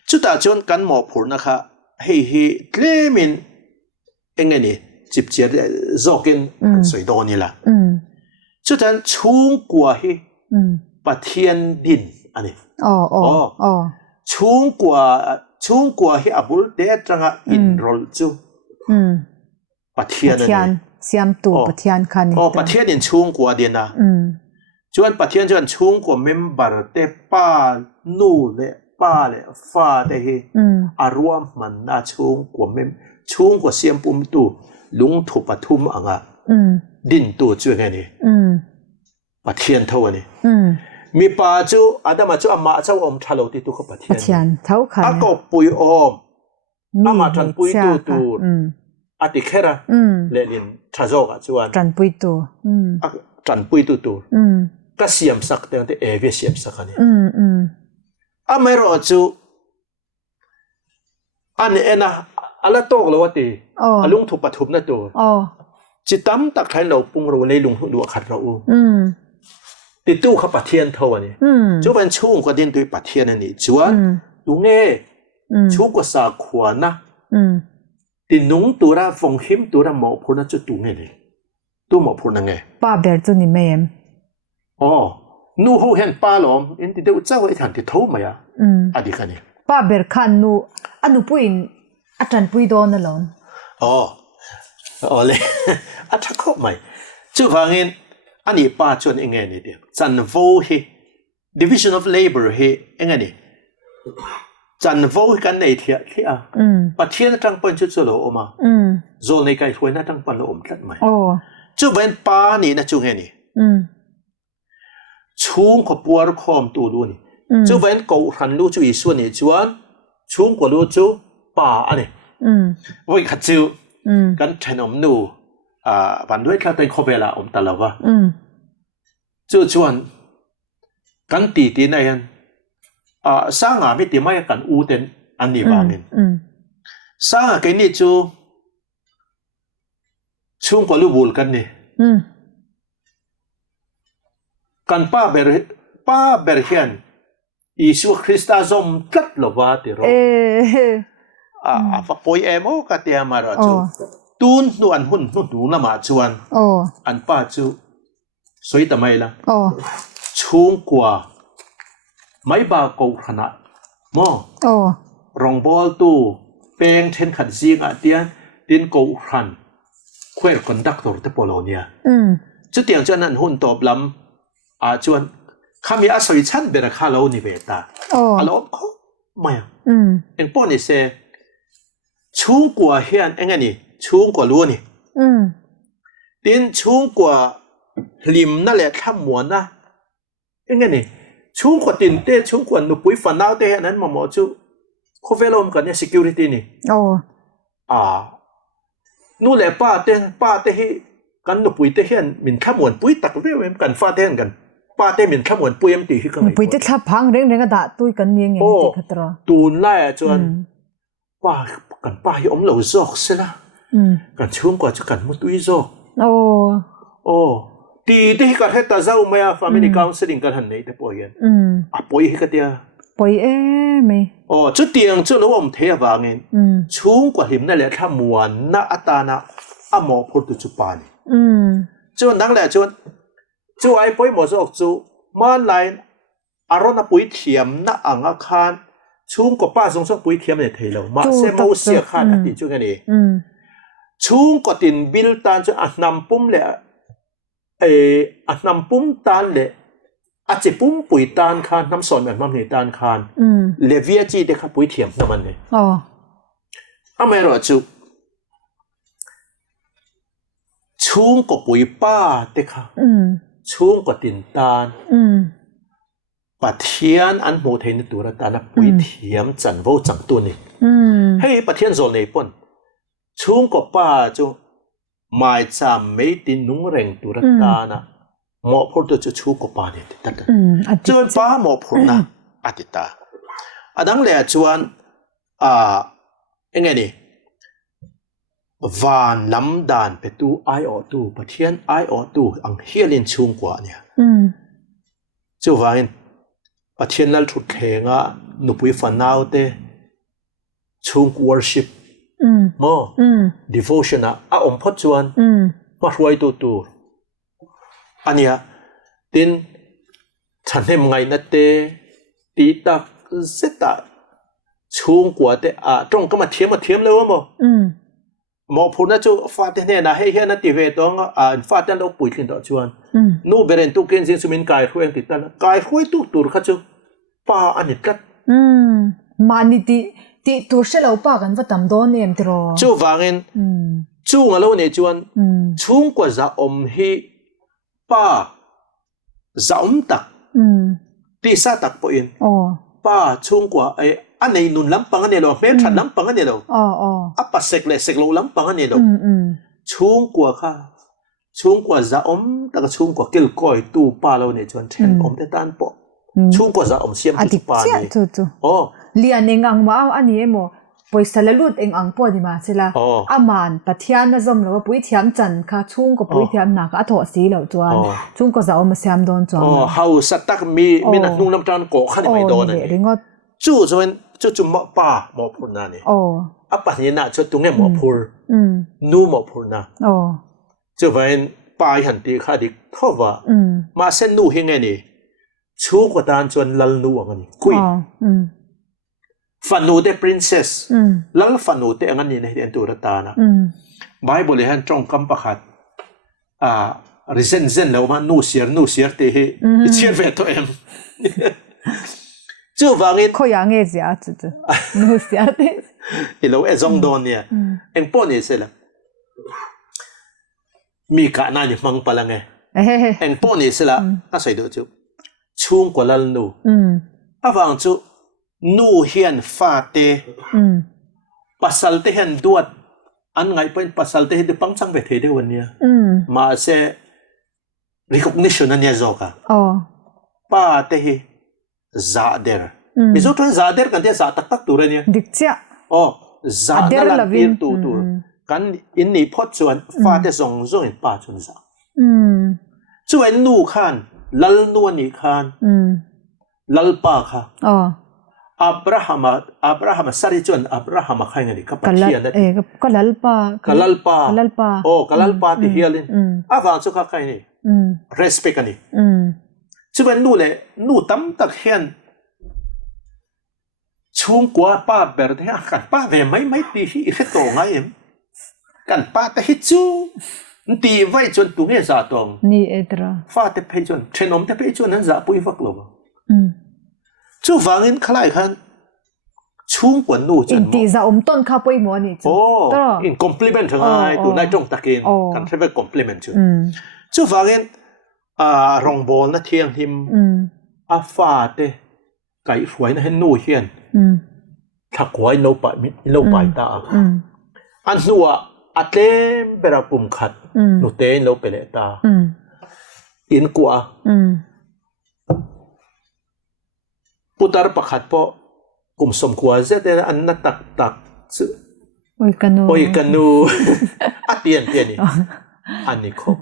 จุดตาจนกันหมอผลนะคะเฮ้ยเล่มินเองไงนี่จิบเจียจอกินสวยโดนี่ละจุดนั้นช่วงกว่าเฮ้ปะเทียนดินอันนี้ช่วงกว่าเฮ้อบุลเดจังอินโรลจูปะเทียนเสียมตูปะเทียนคันนี่ปะเทียนดินช่วงกว่าเดียนะจวนปะเทียนจวนช่วงกว่าเมมเบอร์เตป้านูเล่ป้าเล่ฟ้าเตเฮอารวมมันน่าช่วงกว่าเมมช่วงกว่าเสียมปุ่มตูลุงถูปะทุ่มอ่ะดินตัวช่วยไงนี่ปะเทียนเท่านี้มีป่าจูอาดามาจูอามาเจ้าอมทะเลติตุขปะเทียนเท่าค่ะก็ปุยอมอามาทันปุยตู อาติเคระเลลินทราโจกจวนจันปุยตัวจันปุยตัวก็เสียมสักแต่เอเวเสียมสักนี่ไม่รอจูอันนี้นะอะไรโตกแล้ววะตีลุงถูกปฐุมนั่นตัวจิตตั้มตักไทยเราปุงเราเลยลุงดูขัดเราติดตู้ขับปะเทียนเท่านี้จูเป็นช่วงก็เดินตัวปะเทียนนี่จวนลุงเง่ช่วงก็สาขวานะตินุ่งตัวละฟงหิมตัวละหมอพูดน่าจะตัวเง่เลยตัวหมอพูดนั่งไงป้าเบลจุนี่แม่นู่เขาเห็นป้าหลอมอินที่เดี๋ยวเจ้าไอ้ท่านที่ทุ่มมาอดีกันนี่ป้าเบลขันนู่อันนู่ปุยอาจารย์ปุยโดนนั่นหรอเลยอาจารย์เข้ามาจู่ฟังเห็นอันนี้ป้าชวนเองไงนี่เดียวจันโวเฮ division of labor เฮเองไงนี่จันโวกันในเทียที่ประเทศนั้นตั้งเป็นจุดสโลออกมาโซนในไกลถวยนั้นตั้งเป็นโลมทัดไหมจู่เป็นป้านี่นะจู่ไงนี่ช่วงขบวนคอมตัวรู้นี่จู่เป็นกูหันรู้จู่อีส่วนนี่จวนช่วงกูรู้จู่ป่าอันนี้วันขัดจู่กันเทนอมนูวันด้วยข้าเป็นขบเวลาตลอดว่าจู่จวนกันตีในยันสร้างไม่ตีไม่กันอูเต็นอันนี้บ้างนี่สร้างกันนี่จู่ช่วงกูรู้บุลกันนี่กันป้าเบรเฮียนอิสุคริสต์จอมตัดลบว่าติโรฝักปอยเอโมกัตยามาราจูตูนนูอันหุ่นนูดูน่ามาชวนอันป้าจูสวยแต่ไม่ละช่วงกว่าไม่บากูขนาดมอรองบอลตูเป็นเทนขัดซีกันเดียนดินกูขันเควร์คอนดักตอร์ที่โปโลเนียจุดเดียวจนั้นหุ่นตอบลำจวนข้ามีอาศัยชั้นเบรคาโลนิเวตาอารมณ์เขาไม่เอ็งป้อนนี่เซช่วงกว่าเฮียนเอ็งไงนี่ช่วงกว่ารู้นี่ดินช่วงกว่าลิมนั่นแหละข้ามหมวนนะเอ็งไงนี่ช่วงกว่าตินเต้ช่วงกว่าหนุปุยฟันเอาเต้นั้นมาหมอจูโคเฟลอมกันเนี่ย security นี่นู่นแหละป้าเต้ให้กันหนุปุยเต้เฮียนมินข้ามหมวนปุยตักเรียกกันฟาเต้นกันป้าเต้มินข้ามหมวนปุยมันตีขึ้นกันปุยจะทับพังเร่งก็ด่าตุ้ยกันยังไงติดขัดรอตูนไล่จนป้ากันป้าให้อมเหล่าจอกเสียนะกันช่วงกว่าจะกันมุตุยจอกตีที่กันให้ตาเจ้าไม่ฟามิลี่กาวน์สิ่งกันหันนี่แต่ป่วยยันป่วยให้กันเดียป่วยไม่จุดเตียงจุดรู้ว่าผมเทียบว่าไงช่วงกว่าหิมนั่นแหละถ้ามวนน่าอัตานะหมอพูดจุปานี่จนนั่งแหละจนไอ้ป่วยหมอจอกจูมาไลน์อารมณ์ป่วยเทียมน่าอ่างอาคารช่วงก็ป้าสงสัยป่วยเทียมเนี่ยเทเรามาเซมูเสียขาดติจุกันนี่ช่วงก็ตินบิลตันจนอันนำปุ่มเลยอันนำปุ่มตันเลยอาจจะปุ่มป่วยตันคานน้ำสอนแบบมันเหตุตันคานเลเวียจีเด็กป่วยเทียมนั่นมันเลยไม่รู้จุช่วงก็ป่วยป้าเด็กช่วงก็ตินตันปะเทียนอันโมเทนตัวละตาละปุยเทียมจันโวจังตัวนี่ให้ปะเทียนโซนในปนช่วงก็ป้าจูไม่จำไม่ตินนุ่งแรงตัวละตานะหมอพูดตัวช่วงก็ป้าเนี่ยติดตันจนป้าหมอพูดนะอติตาดังเลยจวนยังไงนี่วานลำดานไปตู้ไอออตู้ปะเทียนไอออตู้อังเฮียลินช่วงกว่าเนี่ยจูว่าเห็นปะเทียนนั่นทุกแข่งนุปุยฟันเอาเต้ช่วง worship devotion อมพัดจวนมาช่วยตัวอันนี้ดินฉันเห็นไงนั่นเต้ตีตักเสตาช่วงกว่าเต้ตรงก็มาเทียมเลยวะหมอพูดนะจูฟาดเนี่ยนะให้นั่นตีเวทต้องฟาดนั่นเราปุ๋ยขึ้นต่อชวนนู่เบรนตุกเกนซินสุมินกายคุยติดตั้งกายคุยตุกตัวข้าจูป้าอันนี้กัดมานี่ตีตัวเชลเอาป้ากันว่าตำโดนเนี่ยมตรอจูฟังเงินจูงเราเนี่ยชวนช่วงกว่าจะให้ป้าจะตักตีซาตักปอินป้าช่วงกว่า อันไหนนุนล้ำปังอันนี้เราเฟรชันล้ำปังอันนี้เราอัปปัสเสกเลยเสกเราล้ำปังอันนี้เราช่วงกว่าค่ะช่วงกว่าจะอมแต่ก็ช่วงกว่าเกลก้อยตู้ปลาเราเนี่ยจนเช่นอมแต่ตันปอช่วงกว่าจะอมเสียมตุปลาเนี่ยโอ้เลียนเองอังมาอันนี้โมปอยสละลุดเองอังปอดีมาใช่ละอามันปัทยานะจอมเราปุยเทียมจันค่ะช่วงก็ปุยเทียมหนักอัฐสีเราจวนช่วงก็จะอมมาเสียมโดนจวนเฮาสัตตักมีนักนุ่งน้ำตาลโกขันไม่โดนนี่จู่จวนจู่หมอป่าหมอพูนนั่นนี่อัปปะเนี่ยนะจู่ตรงนี้หมอพูนนู่หมอพูนนะจู่เป็นป่าหันตีข้าดิทว่ามาเส้นนู่เฮงไงนี่ชูกว่าตานจวนลัลนู่อันนี้คุยฟันนูเต princess ลัลฟันนูเตอันนี้ในเดือนตุลาตานะไบเบิลเห็นตรงคำประคัดresent แล้วมันนูเสียเตะเชียร์เวทตัวเองจู่ฟังอินเขาอย่างเงี้ยจ้ะจู่นูเสียเตะอีเราจงโดนเนี่ยเอ็งป้อนนี่เสร็จแล้วมีการนั่นยังมังพลังไงเอ็งป้อนนี่เสร็จแล้วน่าใส่ดูจู่ช่วงกว่าลัลนูฟังจู่นูเฮียนฟาเตปัสสัลเตเห็นดวดอันไงเป็นปัสสัลเตเห็นปังสังเวทเดวันนี้มาเส recognition อันนี้จอกะป้าเตเฮซาเดอร์มิสุทธิ์ซาเดอร์กันเตซาตักตัวเนี่ยดิกเจ้าซาเดอร์ลาวินตัวกันอินนี่พอดชวนฟาเตส่งอินป้าชวนซาชวนนูขันลัลนูนี่ขันลัลป้าค่ะอับราฮัมสาริจวนอับราฮัมใครเงี้ยกับพัทยานั่นก็ลัลป้ากัลลป้ากัลลป้าที่เฮียลินฟังสุขใครนี่ respect กันนี่ช่วยนู่เลยนู่ตั้มตักเฮียนช่วงกว่าป้าเบิร์ดเนี่ยกันป้าเวไม่ตีฮีเรตงไงกันป้าแต่ฮิจูตีไว้จนตัวเงี้ยจ่าตองนี่เอตระฟ้าแต่ไปจนเทนอมแต่ไปจนนั้นจ่าปุยฟักลงจู่ฟังอินขลายขันช่วงกว่านู่จนตีจะต้นข้าวปุยหมอนี่โอ้อิน compliment ทั้งไงตัวนายจงตะกินกันใช้เป็น compliment จู่ฟังอินรองบอลนะเทียงหิมฟ้าเตะไก่ฝอยนะเห็นนู่เฮียนถ้าควายโนไปตาอันนัวอัดเล่มเปราปุ่มขัดนู่เตนโนเปเลตาอินกว่าพุทธาประคัดพอกุมสมควรจะแต่อันนั้นตักโอ้ยกันนูอัดเตียนนี่อันนี้คม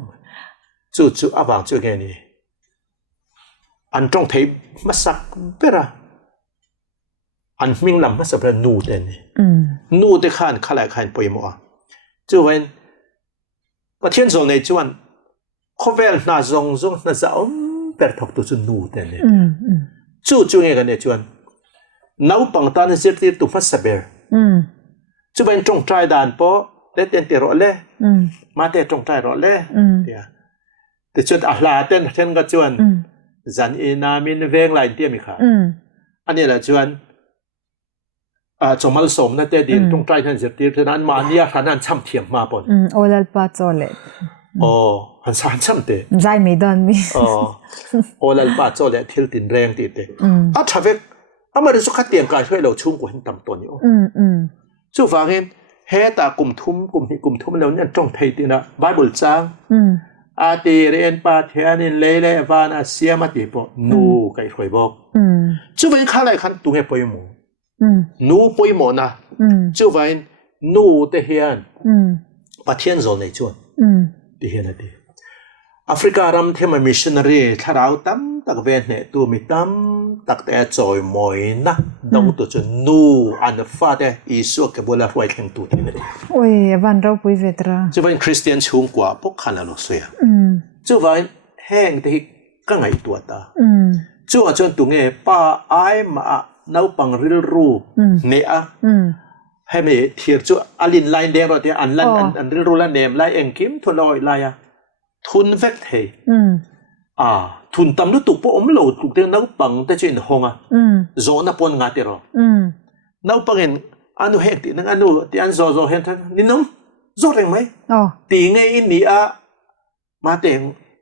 จู่อาบังจู่แกนี่อันตรงเทปมาสักเปร่าอันมิงลำมาสับเป็นนูเด่นนี่นูเดขันขลายขันไปหมดจู่เว้นประเทศส่วนในจวนเขาเวลน่าจงน่าจะเปิดทอกตัวจู่นูเด่นนี่จู่เงี้ยกันเนี่ยจวนน้าปังตานเสียที่ตุฟัสเบอร์จู่เป็นตรงใจด่านพอเล่นเตียรอเล่มาเตะตรงใจรอเล่แต่จวนอาลาเต้นก็จวนจันเอนามินเวงไลน์เตี้ยมิค่ะอันนี้แหละจวนจอมัลสมนั่นเตดีตรงใจท่านเสียที่ฉะนั้นมาเนี่ยท่านนั้นช่ำเทียมมาปนโอลลปาโจเลหันสารช่ำเตะใจไม่ดอนมีโอลลปาโจเลทิลตินแรงตีเตะทเวกมาดูสุขเตียงกายช่วยเราชุ่มกว่าเห็นต่ำตัวนี้จู่ฟังเห็นเฮตากลุ่มทุ่มแล้วเนี่ยจงไทยตีนะไบเบิลจ้างอาตีเรียนปาเทียนินเลวานาเสียมาตีปอนูไก่ถอยบอกจู่เป็นข้าไรขันตุงเฮปอยหมูนูปอยหมูนะจู่เป็นนูเตเฮียนปาเทียนโซนในจวนเตเฮียนตีแอฟริการำเทมามิชชันนารีถ้าเราตั้มตักเวนเนี่ยตัวมีตั้มตักแต่จอยมอยนะดาวตัวจนนูอันฟ้าแต่อิสุกกับบุลาไว้แข่งตัวที่นี่โอ้ยวันเราปุยเวตราจะเป็นคริสเตียนชุ่มกว่าพวกขันเราเสียจะเป็นแห้งที่ก็ไงตัวตาจะว่าจนตัวเงี้ยป้าไอ้มาเน่าปังริลรูเนี่ยให้ไม่เทียบจู่อลินไลน์เดียร์เราที่อันริลรูแล้วเนมไลน์เองคิมทุนลอยไลน์ทุนเวกเททุนตำลุตุกพอมโหลดตุกเตียงน้าปังแต่เจนหงโซนปนงาเตอร์น้าปังเห็นอันนู้เฮกตีนั่งอันนู้ที่อันโซเห็นท่านนี่น้องโซเร่งไหมตีไงอินนี่มาเต็ง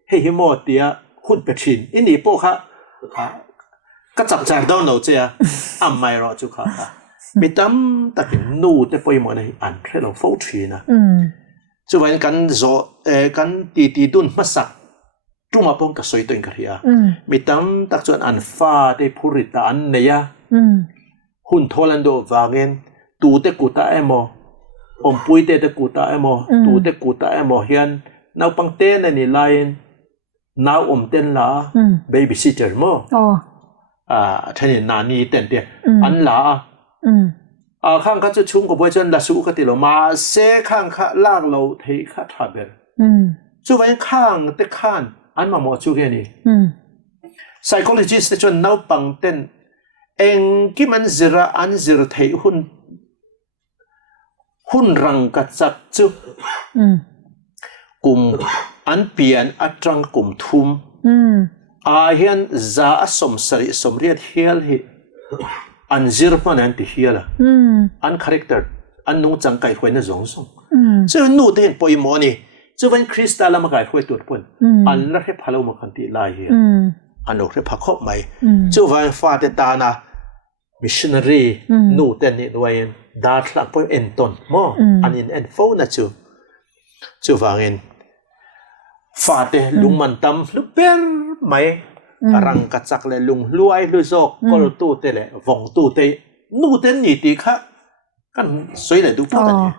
ให้หิมอตีหุ่นเป็ดชินอินนี่พวกเขา ก็จับจากดอนเราเจ้าไม่รอจุกค่ะมีตั้มตักนู่แต่พอยังไม่อันเพลเราฟูทรีนะจะวันกันกันตีดุนมาสักจุมาปงกับสวยตัวเองกันเฮียมีตั้มตักจวนอันฟ้าได้พูริตอันเนี่ยหุ่นโทลันโดวาเกนตูเตกูตาเอโมอมปุยเตกูตาเอโมตูเตกูตาเอโมเฮียนนาปังเต้นนี่ไลน์นาอมเต้นละเบบี้ซิตเตอร์โมท่านี่นานีเต้นเตียอันละข้างก็จะชุ่มกับว่าจนละสู้กันติโลมาเสข้างข้าลากเราเทข้าทับเบลจู่วันข้างเตะข้างอันมาหมดจู่แค่นี้ psychologist จนนาปังเต้นเองกิมันจะระอันจะระเทหุ่นรังกัดจับจู่กุมอันเปลี่ยนอัตรังกุมทุ่มเฮียนจะสมสมเรียดเฮียลฮีอันจิรปนันติเฮียละอันคาแรคเตอร์อันนุ่งจังไก่หวยน่ะสงซึ่งนู่นเห็นปอยมอนี่จะเป็นคริสตัลละมาไก่หวยตัวปุ่นอันละเรพาลูมาคันติลายเฮียอันนู้นเรพาคบไหมจะเป็นฟาเตตานะมิชชันนารีนู่นเต็นนี่ด้วยดาร์ทลักปอยเอ็นตอนมออันอินเอ็นโฟนะจะเป็นฟาเตลุงมันตั้มลุเปอร์ไหมรังกัดจักเลยลุงรวยลุโซก็รู้ตู้เตะเลยวงตู้เตะนู่เต้นนี่ตีค่ะกันสวยเลยดูพอกันเนี่ย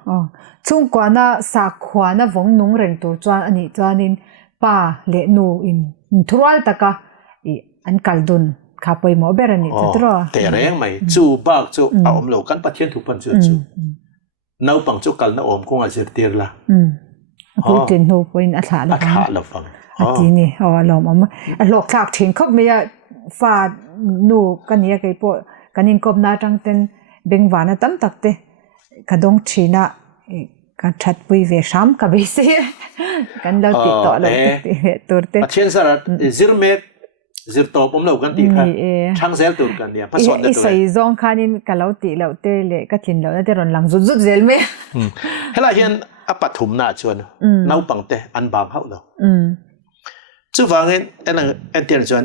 ช่วงก่อนน่ะสักขวาน่ะวงนุ่งเร่งตัวจวนอันนี้จวนนินป้าเละนูอินทุรัลตะกะอันกัลดุนข้าไปหมอเบรนี่จะตรอแต่แรงไหมจู่บ้าจู่เอาอมเหลวกันปัดเทียนถูกปันจู่น้าปังจู่กัลน้าอมคงอาจจะเตียร์ละพูดถึงนูไปอัฐาเราฟังทีนี้เรามาหลอกฉากถึงเขาไม่ฟาดนูกันเนี่ยไอ้พวกกันยินกบนาจังเต็นเบ่งหวานตั้มตักเตะกระดงชีน่ะกันชัดปุยเวชามกับเบสีกันเราติดต่อเราติดตัวเตะเช่นสระซิร์เมตซิร์ตอบผมเรากันติดค่ะช่างเซลตัวกันเนี่ยผสมได้ตัวใส่ซองคันนี้กันเราติดเราเตะเลยก็ทิ้งเราแต่รอนหลังจุดเซลเมเฮล่าเฮียนอปัทุมน่าชวนน้าปังเตะอันบางเขาเราจู่ฟังเห็นเอ็นเตียนจวน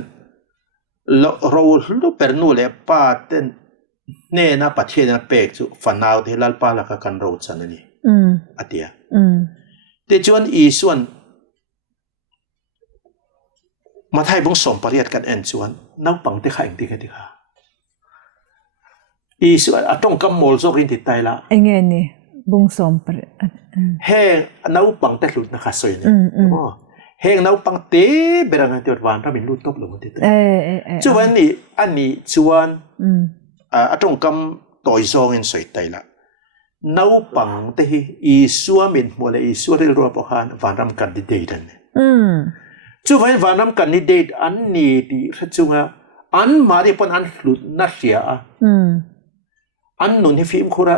เราลูเปอร์นูเล่ป้าเต้นเน่น่าปัจเจกน่าเป็กจู่ฝันเอาที่ลาลป้าละกันเราจันนี่อัดเดียแต่จวนอีส่วนมาไทยบุ้งสมปริยัติกันเอ็นจวนน้าปังเตะข้าเองติกันติค่ะอีส่วนต้องกำมอลโซกินติดไตละเอ็งนี่บุ้งสมปริยัติเฮ้น้าปังเตะหลุดนะคะสวยเนี่ยเฮงน้าปังเตะเบรังเตียดวานถ้าเป็นรูดตบลงมาติดจวนนี้อันนี้จวนตรงกำต่อยซองเงินสวยไตละน้าปังเตะอีสัวมินมัวเลยอีสัวเรื่องรัวปะฮานวานรำกันดิเดดันจวนวานรำกันดิเดดอันนี้ที่จงอันมาที่ปนอันหลุดนัดเสียอันนุนที่ฟิล์มคุระ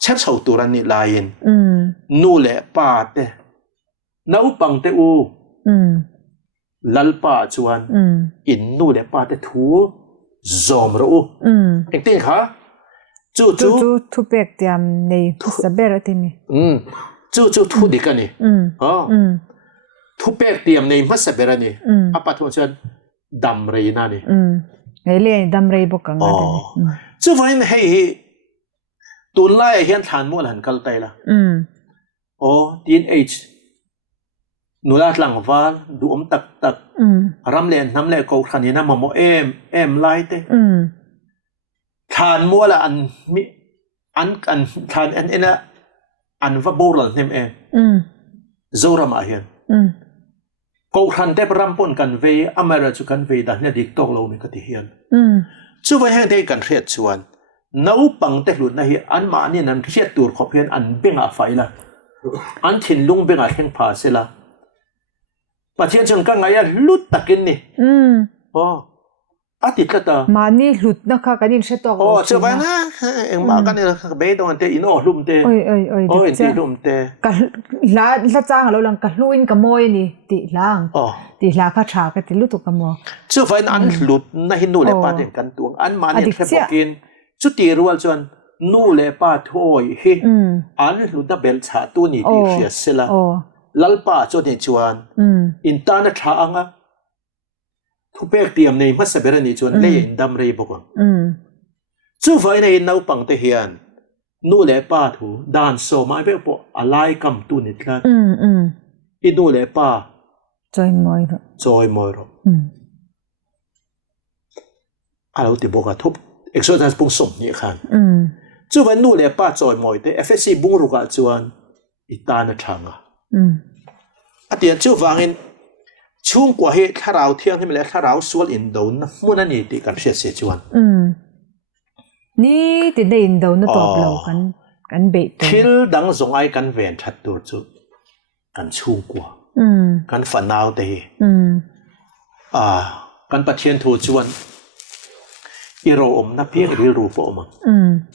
เช็ดเสาตัวนี้ลายนู่นแหละป้าเตะน้าปังเตอูลัลป้าจวนอินนู่นแหละป้าเตทูจอมรู้เอ็งติงค่ะจู่ทุเปกเตียมในสเบรติมีจู่ทุดิกันนี่ทุเปกเตียมในมัสเบรนี่อาปัตวชนดำเรน่านี่เฮเลียดำเรบุกังกันจู่วันให้ตุนไล่เฮียนฐานมั่วหันกัลไตละteenageนูรัดหลังวาลดูตักรำเล่นน้ำเล่กูขันยันมาโมเอ็มไล่เตทานมัวละอันมีอันทานอันน่ะอันว่าโบราณเนี่ยเองโซรามาเฮียนกูขันเทปรำปนกันเวอเมริกันเวดันเนี่ยดิกตอกเราไม่กติเฮียนช่วยให้ได้กันเรียดชวนน้าปังเตหลุดนะเฮียอันมาเนี่ยนั่นเรียดตัวขอบเฮียนอันเบ่งอาไฟละอันถินลุงเบ่งอาเฮงพาเสละประเทศจังกันไงอะลุดตักินนี่อาทิตย์ละตามานี่ลุดนะคะกันนี่เสตอกเชื่อไหมนะเอ็งมากันนี่เบย์ตรงนั้นเตอินโอลุมเตอินตีลุมเตกันละจ้างเราลังกันลุยนกับมอยนี่ติลังข้าชากันติลุตุกับมอเชื่อไหมอันลุดนะหินูเลปาเด็กกันตัวอันมานี่แค่บอกกินชุดตีรัวจวนนูเลปาถอยฮิอันลุดดับเบิลชาตัวนี้ดีเสียเสละลัลป้าจนเห็นจวนอินตานะช้างอ่ะ ทุเปกเตรียมในมัสเบรนี่จวนเล่นดำเรย์บอกว่าจู่ไฟในนาวปังเทียนนู่เล่ป้าถูด่านโซมาเบปอะไรกำตุนิดละอีนู่เล่ป้าจอยมอยรอะไรที่บอกว่าทุบเอ็กซ์โซนส์ปุ่งส่งนี่ขันจู่ไฟนู่เล่ป้าจอยมอยแต่เอฟเอซีบุ้งรุกาจวนอีตาหน้าช่างอ่ะเดี๋ยวจู่ฟังเห็นช่วงกว่าเหตุถ้าเราเที่ยงให้มันแล้วถ้าเราสวดอินโดนะมุ่นนี่ติกันเสียจวนนี่ติดได้อินโดนะตัวเรากันเบ็ดทิลดังสงไอกันเวนชัดตัวจุกันช่วงกว่ากันฝันนาวเตกันปะเทียนทูจวนอีโรอมนับเพียงหรือรูปอม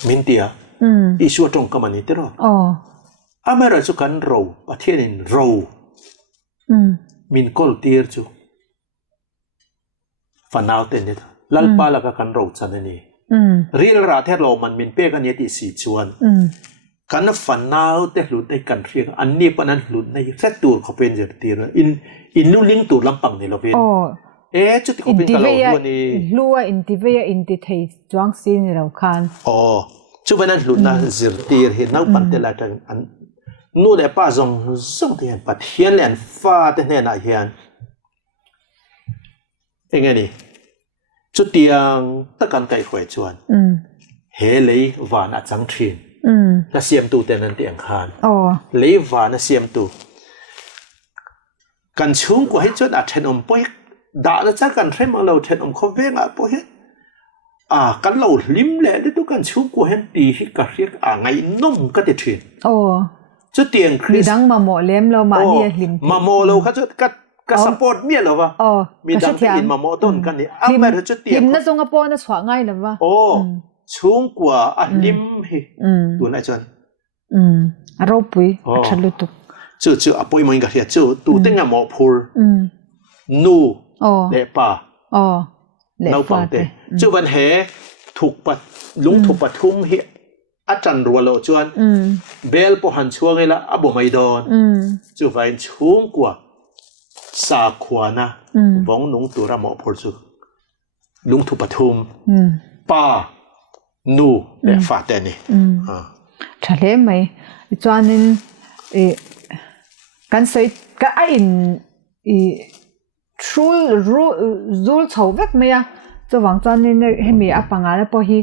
มินเตียอีชัวตรงกับมันนี่ตลอดเมื่อไรจุกันโรปะเทียนโรมินกอลตีร์จูฝันนาวเต็นนี่ลัลปาลกันโรจันนี่รีลราเทโรมันมินเป้กันยติสีจวนกันฝันนาวเตหลุดในกันเรียงอันนี้ปนันหลุดในเซตตูร์เขาเป็นจะตีร์อินลู่ลิงตูร์ลำปังนี่เราเป็นจุดที่เขาเป็นกันเราด้วยนี่ลู่อินทิเวียอินทิเทยจวงซีนเราคันจุดนั้นหลุดนะจิรตีร์เห็นนาวปันเตละจังอันนู่นเลยป้าส่งที่เห็นปัดเฮียนแหลนฟ้าแต่เนี่ยนะเฮียนเองไงนี่จุดเตียงตะกันไก่ขวายจวนเฮเลยหวานอาจังทินและเสียมตูแต่นั้นเตียงคานเลยหวานเสียมตูกันชุ่มกว่าให้จนอาเทนอมป่วยด่าแล้วจากกันเทมังเราเทนอมเขาเวงอ่ะป่วยกันเราลิ้มแหละด้วยกันชุ่มกว่าให้ตีที่กระเรียกไงนุ่มก็ติดทินจุดเตียงคริสมีดังมาโมเลี้ยมเรามาเนี่ยลิมมาโมเราเขาจะกัสปอร์ตเมียเหรอวะมีดังที่อินมาโมต้นกันนี่ลิมจุดเตียงลิมน่าจงกระโปงน่าสว่างง่ายหรือวะช่วงกว่าลิมฮิตัวไหนจวนเราปุยฉันรู้ตุกจู่อปอยมันก็เรียกจู่ตัวเต็งอะหมอพูลนูเล่ป้าเราฟังเตะจู่วันเหถูกปัดลุงถูกปัดทุ่มเฮอาจารย์รัวโลจวนเบลพอหันช่วงไงละอบไม่โดนจู่ไว้ช่วงกว่าสาขวานะวงนุ่งตัวระหมอพูลจู่ลุงถูกปัดทุ่มป้านูเล่ฟ้าเตนี่ทะเลไหมจวนนั้นกันใส่ก็ไอ้ชูรูลชาวเวกไหมอะจะหวังจวนนี้ให้มีอ่ะปังอะไรพอฮี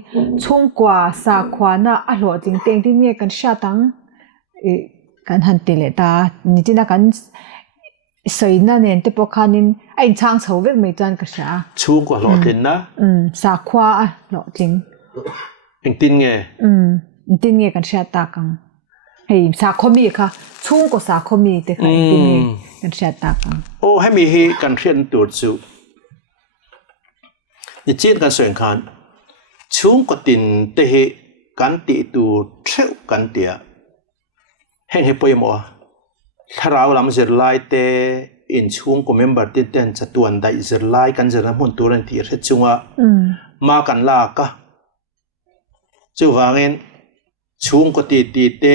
ช่วงกว่าสาขวานะอ่ะหลัวจริงเต็งที่มีกันชาตังกันหันติเลตานี่ที่นักกันใส่นั่นเนี่ยที่พวกเขานี่ไอ้ช่างชาวเวกไม่จวนก็ใช่ช่วงกว่าหล่อจริงนะสาขวาอ่ะหล่อจริงเอ็งตินไงตินไงกันชาตากังเฮ้ยสาคมีค่ะช่วงก็สาคมีแต่ค่ะตินไงกันชาตากังโอ้ให้มีให้กันเรียนตัวจู่ยิ่งเช่นกันส่วนขันช่วงก็ตินแต่ให้กันติตัวเชี่ยวกันเดียให้ให้ไปมั่วถ้าเราลำเสร็จไล่แต่อินช่วงก็เมมเบอร์ติดเต้นจะตัวได้เสร็จไล่กันจะรับผลตัวนั้นที่เรื่องจังว่ามากันลากะจู่ว่าเงินช่วงก็ตีเต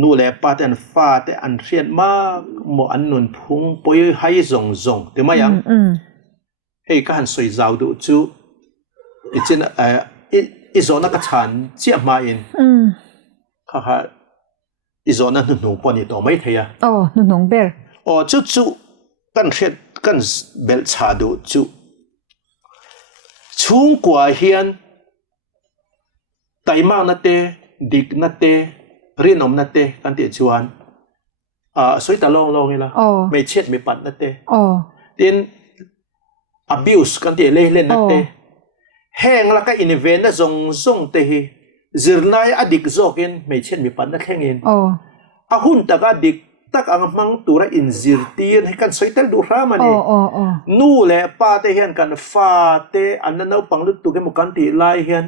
นู่นแหละป้าแต่อันฟ้าแต่อันเรียนมากหมออันนุนพุ่งไปให้ส่งแต่ไม่ยังเฮ้ยการสวยเจ้าดูจู่อีเจนอีโซนักชันเจียมาอินค่ะอีโซนักหนุ่มปนีตัวไม่เทียหนุ่มเบลจู่กันเรียนกันเบลชาดูจู่ช่วงกว่าเฮียนไตมานัตเตดิกนัตเตเรียนนมนัตเตกันเตียชวนสวยตาลองนี่ละไม่เช็ดไม่ปัดนัตเตเตียน abuse กันเตียเล่นนัตเตแห้งแล้วก็อินเวนต์ส่งเตะจิรนายอดิกโจกินไม่เช็ดไม่ปัดนักแข่งเองหุ่นตะกอดิกตักอังมังตัวอินจิรตีนให้กันสวยตาดูรามันนี่นู่แหละป้าเตเห็นกันฟ้าเตอันนั้นเอาปังลุตุกมุกันตีไล่เห็น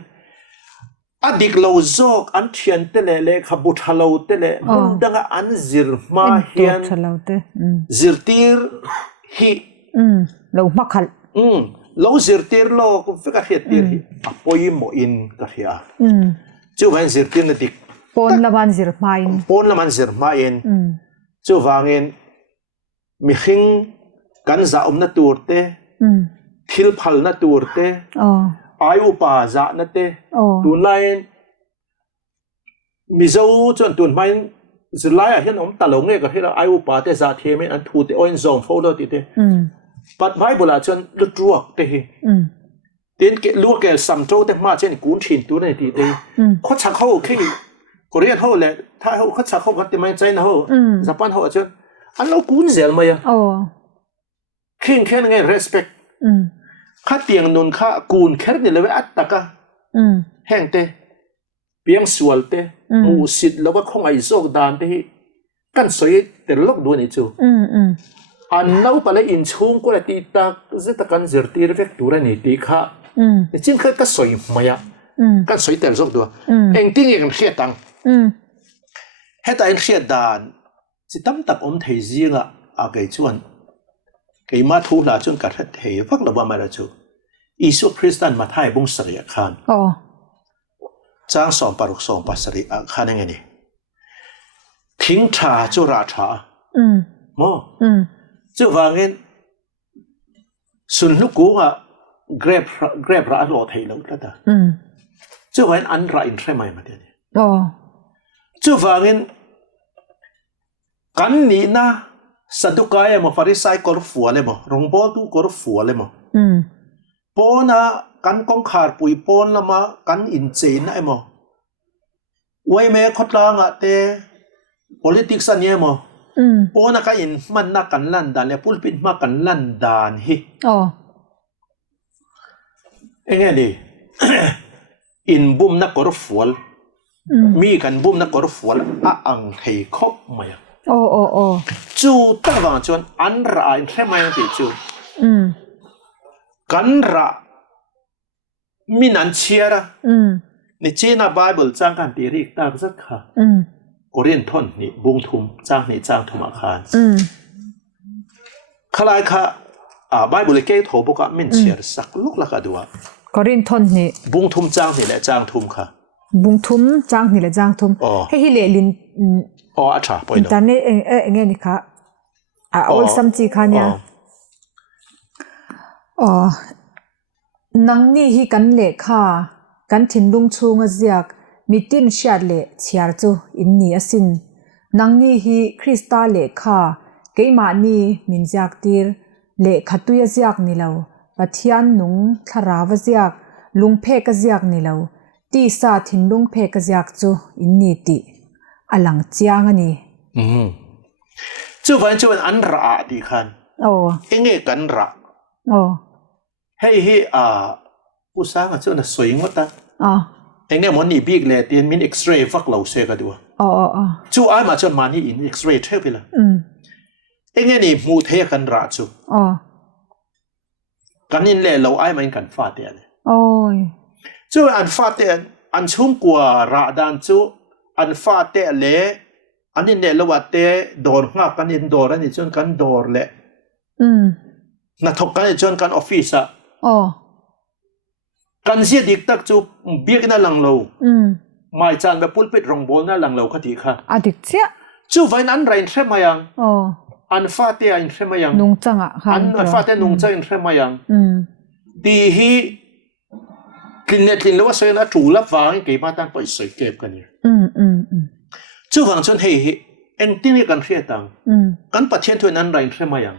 อดีตเราจอกอันเทียนเตเลเลขบุตรเราเตเลมุนดังอันจิรมาเฮียนจิรตีร์ฮีเรามาขัดเราจิรตีร์เราก็ฟิกาเฮียตีร์ฮีอพอยโมอินก็เฮียจู่วันจิรตีร์นั่นดิปนละมันจิรมาอินปนละมันจิรมาอินจู่วันเงินมีหิงกันจะนั่ตัวเต ทิลพัลนัตัวเตอายุป่าจะนัตเตตุนไลมิเจ้าจนตุนไม่จะไล่เห็นอมตะลงเนี่ยก็เห็นอายุป่าเตจะเทไม่อันทูเตออินซองโฟล์ติเตปัดไว้บุลาจนลุดรวกเตะเตียนเกลัวเกลสัมโจเตมาเช่นกูนชินตัวในตีเตเขาชักเขาขี้ก็เรียนเขาเลยถ้าเขาชักเขาพัดไม่ใจนะเขาจะปั้นเขาจนอันเรากูนเซลมาอ่ะขี้แค่นั้นไง respect ข้าเตียงนนข้ากูนแค่เนี่ยเลยอัตตะกะแห้งเตเปียงสวลเตมูสิทธิ์แล้วว่าคงไอโซกดานเตกันสวยแต่ลกดูนี่จูอันเราไปเลยอินชุ่มก็เลยตีตาจะตะกันเจอตีเรฟเฟกตัวนี่ตีข้าจริงๆก็สวยมาอ่ะกันสวยแต่ลกดูเองติ้งยังเขียดตังให้แต่เองเขียดดานจิตตั้มตับอมเทียงอ่ะอาเกยชวนเกี่ยมาทูลาจนกัดเทียฟักระบามาแล้วจูอิสุคริสตันมาไทยบุ้งสริยคานจ้างสองปารุกสองปัสสริยคานยังไงนี่ทิ้งชาจุราชาโม่เจ้าว่าเงี้ยสุนลูกกูอ่ะเกรบร้านโลเทียแล้วก็ได้เจ้าว่าอันไรอินใช่ไหมมาเดี๋ยวนี้เจ้าว่าเงี้ยกันนี่นะสัตว์กายมั้งฟาริสัยกอร์ฟัวเลยมั้งรงบอตูกอร์ฟัวเลยมั้งปอนะกันกองขาดปุยปอนละมากันอินเจนนะมั้งไว้แม่ขดลางอ่ะเต politics อันนี้มั้งปอนะกันอินมันนักกันลันดานเลยพูดปิดมากันลันดานฮิเองไงดิ อินบุมนักกอร์ฟัวมีกันบุมนักกอร์ฟัวอังเทคบไหมจูตั้งวางจนอันระอินใช่ไหมติจูกันระมีนันเชียระนี่เจน่าไบเบิลจ้างกันตีริกตากสักค่ะก็เรียนทนนี่บุงทุมจ้างนี่จ้างทุมอาคารขลายค่ะไบเบิลเกี่ยวกับบอกว่ามินเชียร์สักลูกละกันด้วยก็เรียนทนนี่บุงทุมจ้างนี่แหละจ้างทุมค่ะบุงทุมจ้างนี่แหละจ้างทุมให้ฮิเลลินอาชาไปเนาะตอนนี้เงี้ยนี่ค่ะเอาสัมจีค่ะเนี่ยนังนี่ฮีกันเล็กค่ะกันถิ่นลุงชูงเสียกมีตินเชียร์เล่เชียร์จูอินนี่สินนังนี่ฮีคริสตัลเล็กค่ะเกี่ยมานี่มินจากตีร์เล็กขัดตุยเสียกนี่แล้วปัทยันนุงทาราวเสียกลุงเพกเสียกนี่แล้วตีสาถิ่นลุงเพกเสียกจูอินนี่ตีอลังเจียงนี่จูวันอันระดีขันเอ็งเอกันระให้ผู้สร้างจูน่ะสวยงดนะเอ็งเนี่ยมันนี่บิ๊กเลยเตียนมินเอ็กซเรย์ฟักเหล่าเซกันดูจูไอ้มาจนมานี่อินเอ็กซเรย์เทไปละเอ็งเนี่ยนี่มูเทกันระจูกันนี่เลยเราไอ้มาอินกันฟาเตียนจูอันฟาเตียนอันชุ่มกว่าระดานจูอันฟาเตะเละอันนี้เนี่ยเราว่าเตะโดนหักกันอินโดรันนี่จนกันโดนเละนักทบกันจนกันออฟฟิศอะกันเสียดิกตักจูเบียกนั่นหลังเราไม่จานแบบพูดปิดรองบอลนั่นหลังเราคดีค่ะดิกเสียจูไว้นั้นไรใช่ไหมยังอันฟาเตะใช่ไหมยังนุ่งจังอ่ะอันฟาเตะนุ่งจังใช่ไหมยังดีฮีกินเนี่ยกินแล้วว่าเสียนะจูรับฟังเก็บมาตั้งไปใส่เก็บกันเนี่ยจู่ฟังจนเฮ้เอ็งที่นี่กันเสียตังกันประเทศทั่วนั้นไรใช่ไหมยัง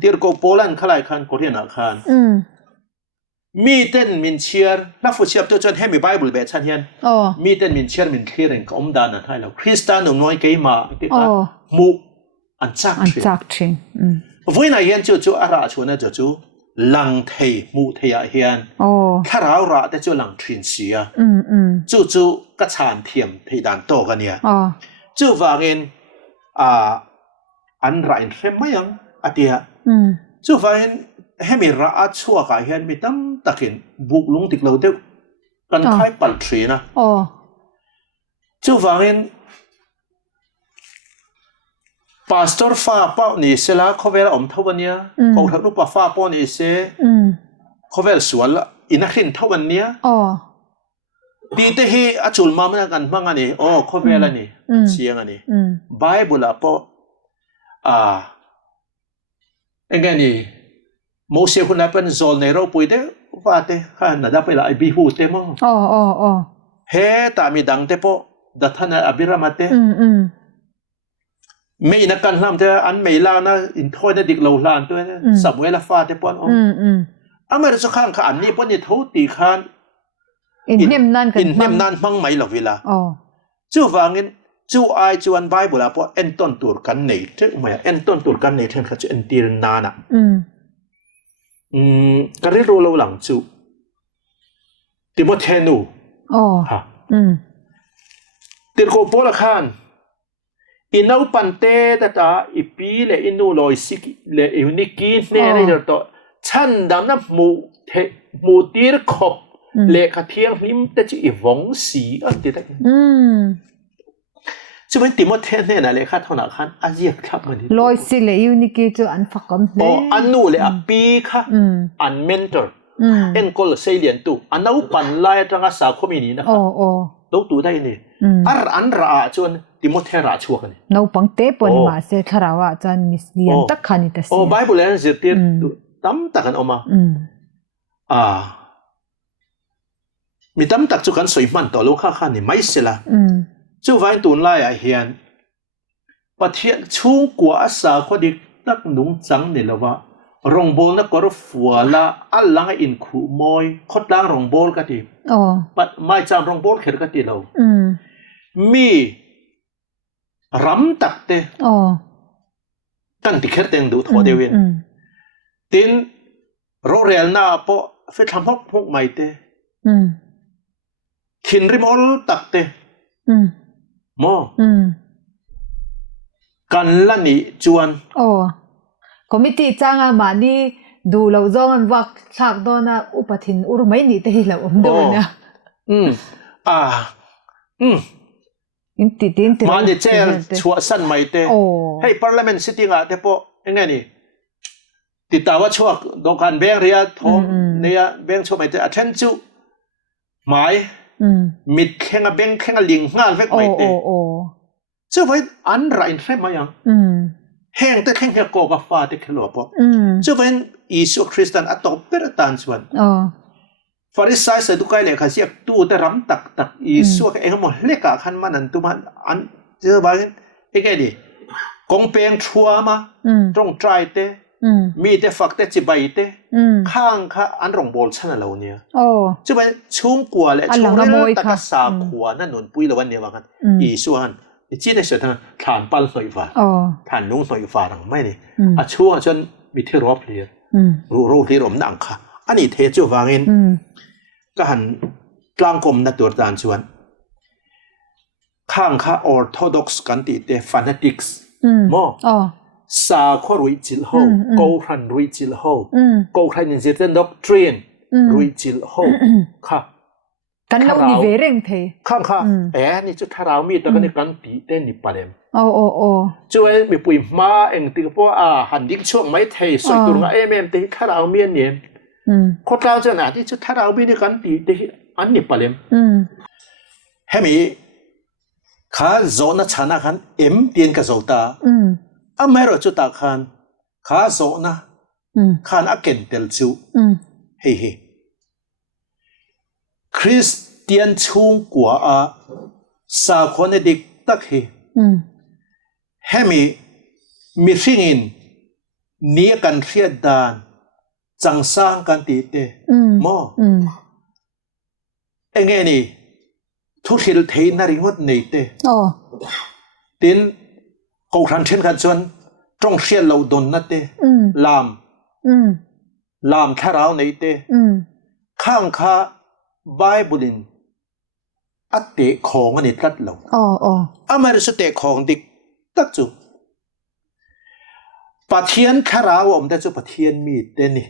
ที่เราโปแลนด์ขลายคันโคเรียนอาคารมีเต้นมินเชียร์นักฟุตเชียร์ตัวจนให้มีไบเบิลแบบชันเฮียนมีเต้นมินเชียร์มินเคลียร์เองก็อมดานะให้เราคริสตานุ่มน้อยเกี่ยมาที่ตามุอันจักชินวันนั้นเฮียนจู่อาราชวนนะจู่หลังเทมูเทียเฮียนถ้าเราระแต่จู่หลังทรินเสียจู่ก็ชานเทียมที่ด่านโตกันเนี่ยจู่ว่าเงินอันไรใช่ไหมยังอาทิตย์จู่ว่าเงินให้มีระอัดชั่วกันเฮียนมีตั้งตะเกียนบุกลุงติดเราเด็กกันคล้ายปัลทรีนะจู่ว่าเงินพาสตอร์ฟ้าป้านี่เสละเขาเวลาอมทวันเนี้ยเขาทำรูปฟ้าป้านี่เสเขาเวลสวนละอินักเรียนทวันเนี้ยดีแต่ที่อาจุลมามันกันมั่งอันนี้เขาเวลานี่เชียงอันนี้ไบเบิลละป้าเอ็งไงนี่ โมเสสคนนั้นเป็นโซนในเราปุยเด้ว่าเต้ข้าน่าจะไปละไอบิฮูเต้มั้งเฮ้ตามีดังเต้ปอดัทนาอบิรามาเต้ไม่นักการทำเต้อันไม่ลานะอินทอยนะดิกเหล่าลานตัวนะสับเวลาฟาเต้ปอนอเมริกาข้างข้าอันนี้ปอนนี่ทูตีข้านอินเนมนั่นกันอินเนมนั่นมั่งไม่หรอกเวลาจู่ฟังเงินจู่ไอจวนไบเบิลอะปอเอ็นต้นตัวกันไหนเท่ไม่เอ็นต้นตัวกันไหนเท่เขาจะเอ็นตีรนานะการเรียนรู้เราหลังจู่ติโมเทนูฮะติดโคโปละขันอินเอาปันเตตตาอีปีเลอินูลอยสิกเลอิวนิกินเนี่ยนี่เดี๋ยวต่อฉันดำน้ำมูตีร์ขบเลขเทียงนิมแต่จะอีวงสีอันติดได้จะเป็นติโมเทเนี่ยนะเลขาธนาคารอาเซียนครับมันลอยสิเลอิวนิกิจะอันฟักกันเลยอันนู้นเลยอ่ะปีค่ะอันเมนเทอร์เอ็นก็เลยเสียนตัวอันนู้นปันไล่จังอาสาคมินีนะครับลูกตัวได้เนี่ยอันราจวนติโมเทราชัวกันนู้นปังเตปอนมาเสถาราวะจันมิสเลียนตักขันิตสิไบเบิลเนี่ยจะตีตั้มตักกันออกมามีตั้มตักจุกันสวยมันต่อลูกข้าขันนี่ไม่เสียละจู่วันตุนไล่ไอเฮียนประเทศช่วงกว่าอาสาคนดิตักนุ่งจังเนี่ยละวะรองบอลนักกอล์ฟฟัวละอัลลังอินคูมอยคดล้างรองบอลกันทีปัดไม่จำรองบอลเขียนกันทีเรามีรำตักเตตั้งที่เขียนเต็งดูทั่วเดวินตินโรเรียลน่าพอเฟททำพกไม่เตขินริมอลตักเตมอกันละนี่จวนคอมมิตี้จ้างมานี่ดูเราจ้องวักฉากโดนอุปถินอุรไม่นี่แต่เราโดนเนี่ยอินติมาเนี่ยเจ้าชัวสันไม่เตให้ Parliament sitting อ่ะเดี๋ยวพอยังไงนี่ติดตามว่าชัวดอกกันแบงเรียทอมเนี่ยแบงชัวไม่เตattend จุหมายมิดแข่งแบงแข่งลิงงานเวกไม่เตเจ้าไว้อันไรน์ใช่ไหมยังแห่งแต่แข่งกับโกกับฟ้าแต่ขลุ่มปะเจ้าเป็นอิสุคริสเตียนอัตโตเปรตันส่วนฟาริสัยเสด็จใกล้เลยข้าเสียตู้แต่รำตักอิสุเองหมดเล็กขันมันนั่นตัวมันอันเจ้าบ้านเอ้ไงดิกงเป็นชัวมาตรงใจเตมีแต่ฝักแต่จิบใบเตข้างข้าอันรองบอลชนะเราเนี่ยเจ้าเป็นชุ่มกว่าและชุ่มเรื่องตะกัสาขวานั่นนุ่นปุยละวันเนี่ยว่ากันอิสุฮันจีนในสุดท้ายฐานปั้นหน่อยฟ้าฐานนุ่งหน่อยฟ้าหลังไม่เนี่ยช่วงจนมีที่รอบเรียนรู้ที่รวมดังค่ะอันนี้เทจูวางเงินก็หันกลางกลมนัดตัวจานชวนข้างข้าออร์โธดอกซ์กันติเตฟานาติกส์มอสาขรุยจิลโฮโกรันรุยจิลโฮโกรันอินเซตันด็อกทรีนรุยจิลโฮค่ะกันเรานี่เวรงเทข้างนี่จุดทาราวมีแต่กันในกันตีเต้นนี่ปะเลมช่วยมีปุยมาเองติกพวกหันดิกช่วงไม่เทสวยตัวงเอ็มตีทาราวมีเนี่ยคนเราจะหนาที่จุดทาราวมีในกันตีเต้อันนี้ปะเลมเฮมีข้าโซนชนะขันเตียนกับโซตาไม่รู้จุดตาขันข้าโซนขันอักเกนเตลจูเฮ้คริสเตียนช่วงกว่าสาคนในดิกตักเฮมีสิ่งอินนี้กันเรียดดานจังสร้างกันตีเตมอเองนี่ทุกสิ่งที่นาริงดนี่เตตินกูครั้งเช่นกันจนตรงเสียเราโดนนั่นเตลามแค่เรานี่เตข้างข้าไบเบิลอัตเตะของอันนี้ตัดลงไม่รู้สเตะของดิกตัดจูปะเทียนแค่เราแต่จูปะเทียนมีเต้นี่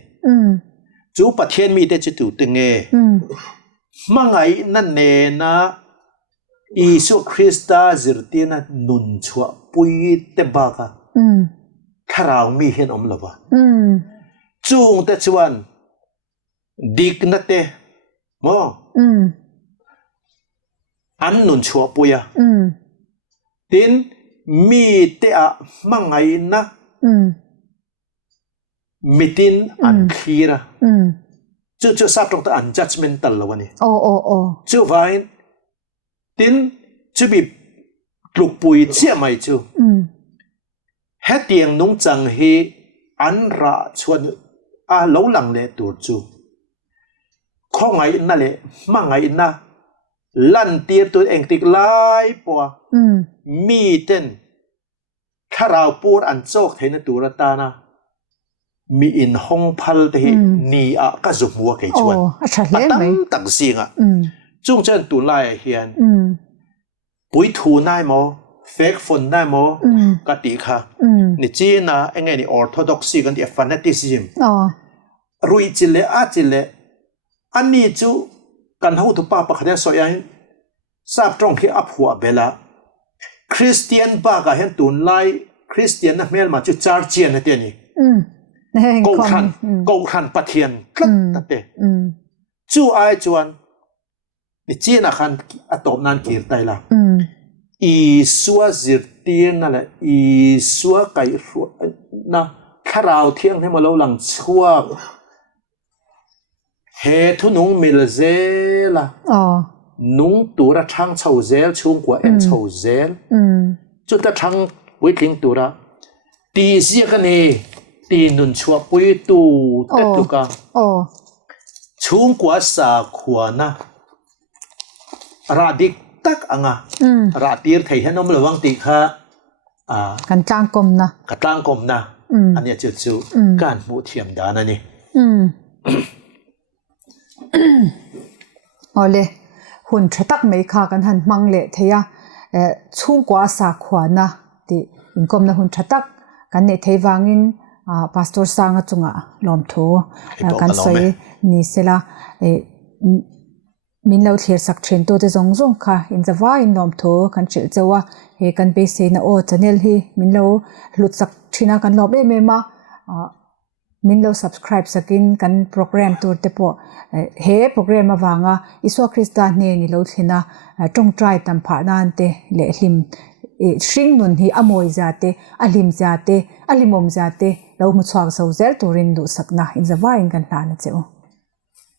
จูปะเทียนมีเต้จูตึงเงมังไงนั่นเนนะอิสุคริสต์จิรตินะนุนชัวปุยเตบากะแค่เรามีเห็นอมลวะจูงแต่ชวนดิกนัตเตมออันนุนชัวปุยะตินมีเตะมังไงนะ mitin an khira chu sap tong ta an judgmental lawani chu vain tin chu bi tluk pui che mai chu he tiang nung chang hi an ra chuan a lo lang le tur chu khongai na le mangai na lan tir tu eng tik lai po mi ten kharau pur an chok theina turata na mi in hong phal te hi ni a ka zumwa ke chuan tam tak zinga chung chen tu lai hian pui thu nai mo fake phone nai mo ka ti kha ni china enge ni orthodoxy kan ti fanaticism rui chile a chile ani chu kan ho tu pa pa khade so yan sap trong khi ap huwa bela Christian ba ka hen tun lai Christian na mel ma chu church na te ni câu khan pathian tlat te chu ai chuan ni china khan atop nan kir tai la i suwa zir tir na la i suwa kai na kharau thiang he malo lang chuak he thu nung mil zela nung tura thang chau zel chung kwa en chau zel chu ta thang wi tling tura ti zia ka ni ti nun chua pui tu te tu ka chung kwa sa khwa na ra dik tak anga ra tir thei hanom lawang ti kha kan tlang kom na ania chu chu kan mu thiam da na ni ole hun thatak mai kha kan han mang le theya chung kwa sa khwa na ti inkom na hun thatak kan ne theiwangin pastor sanga chunga lom tho kan soi ni sela min lo thlir sak thren to te zong zong kha in zawa in lom tho kan chil chawa he kan be se na o channel hi min lo hlut sak thina kan lob me ma min lo subscribe sakin kan program tur te po he program awanga iswa krista ne ni lo thina tong try tam pha nan te le hlim shring nun hi amoi zate alim zate alimom zate lo mu chwak so zel turin du sakna in zawa in kan hla na cheu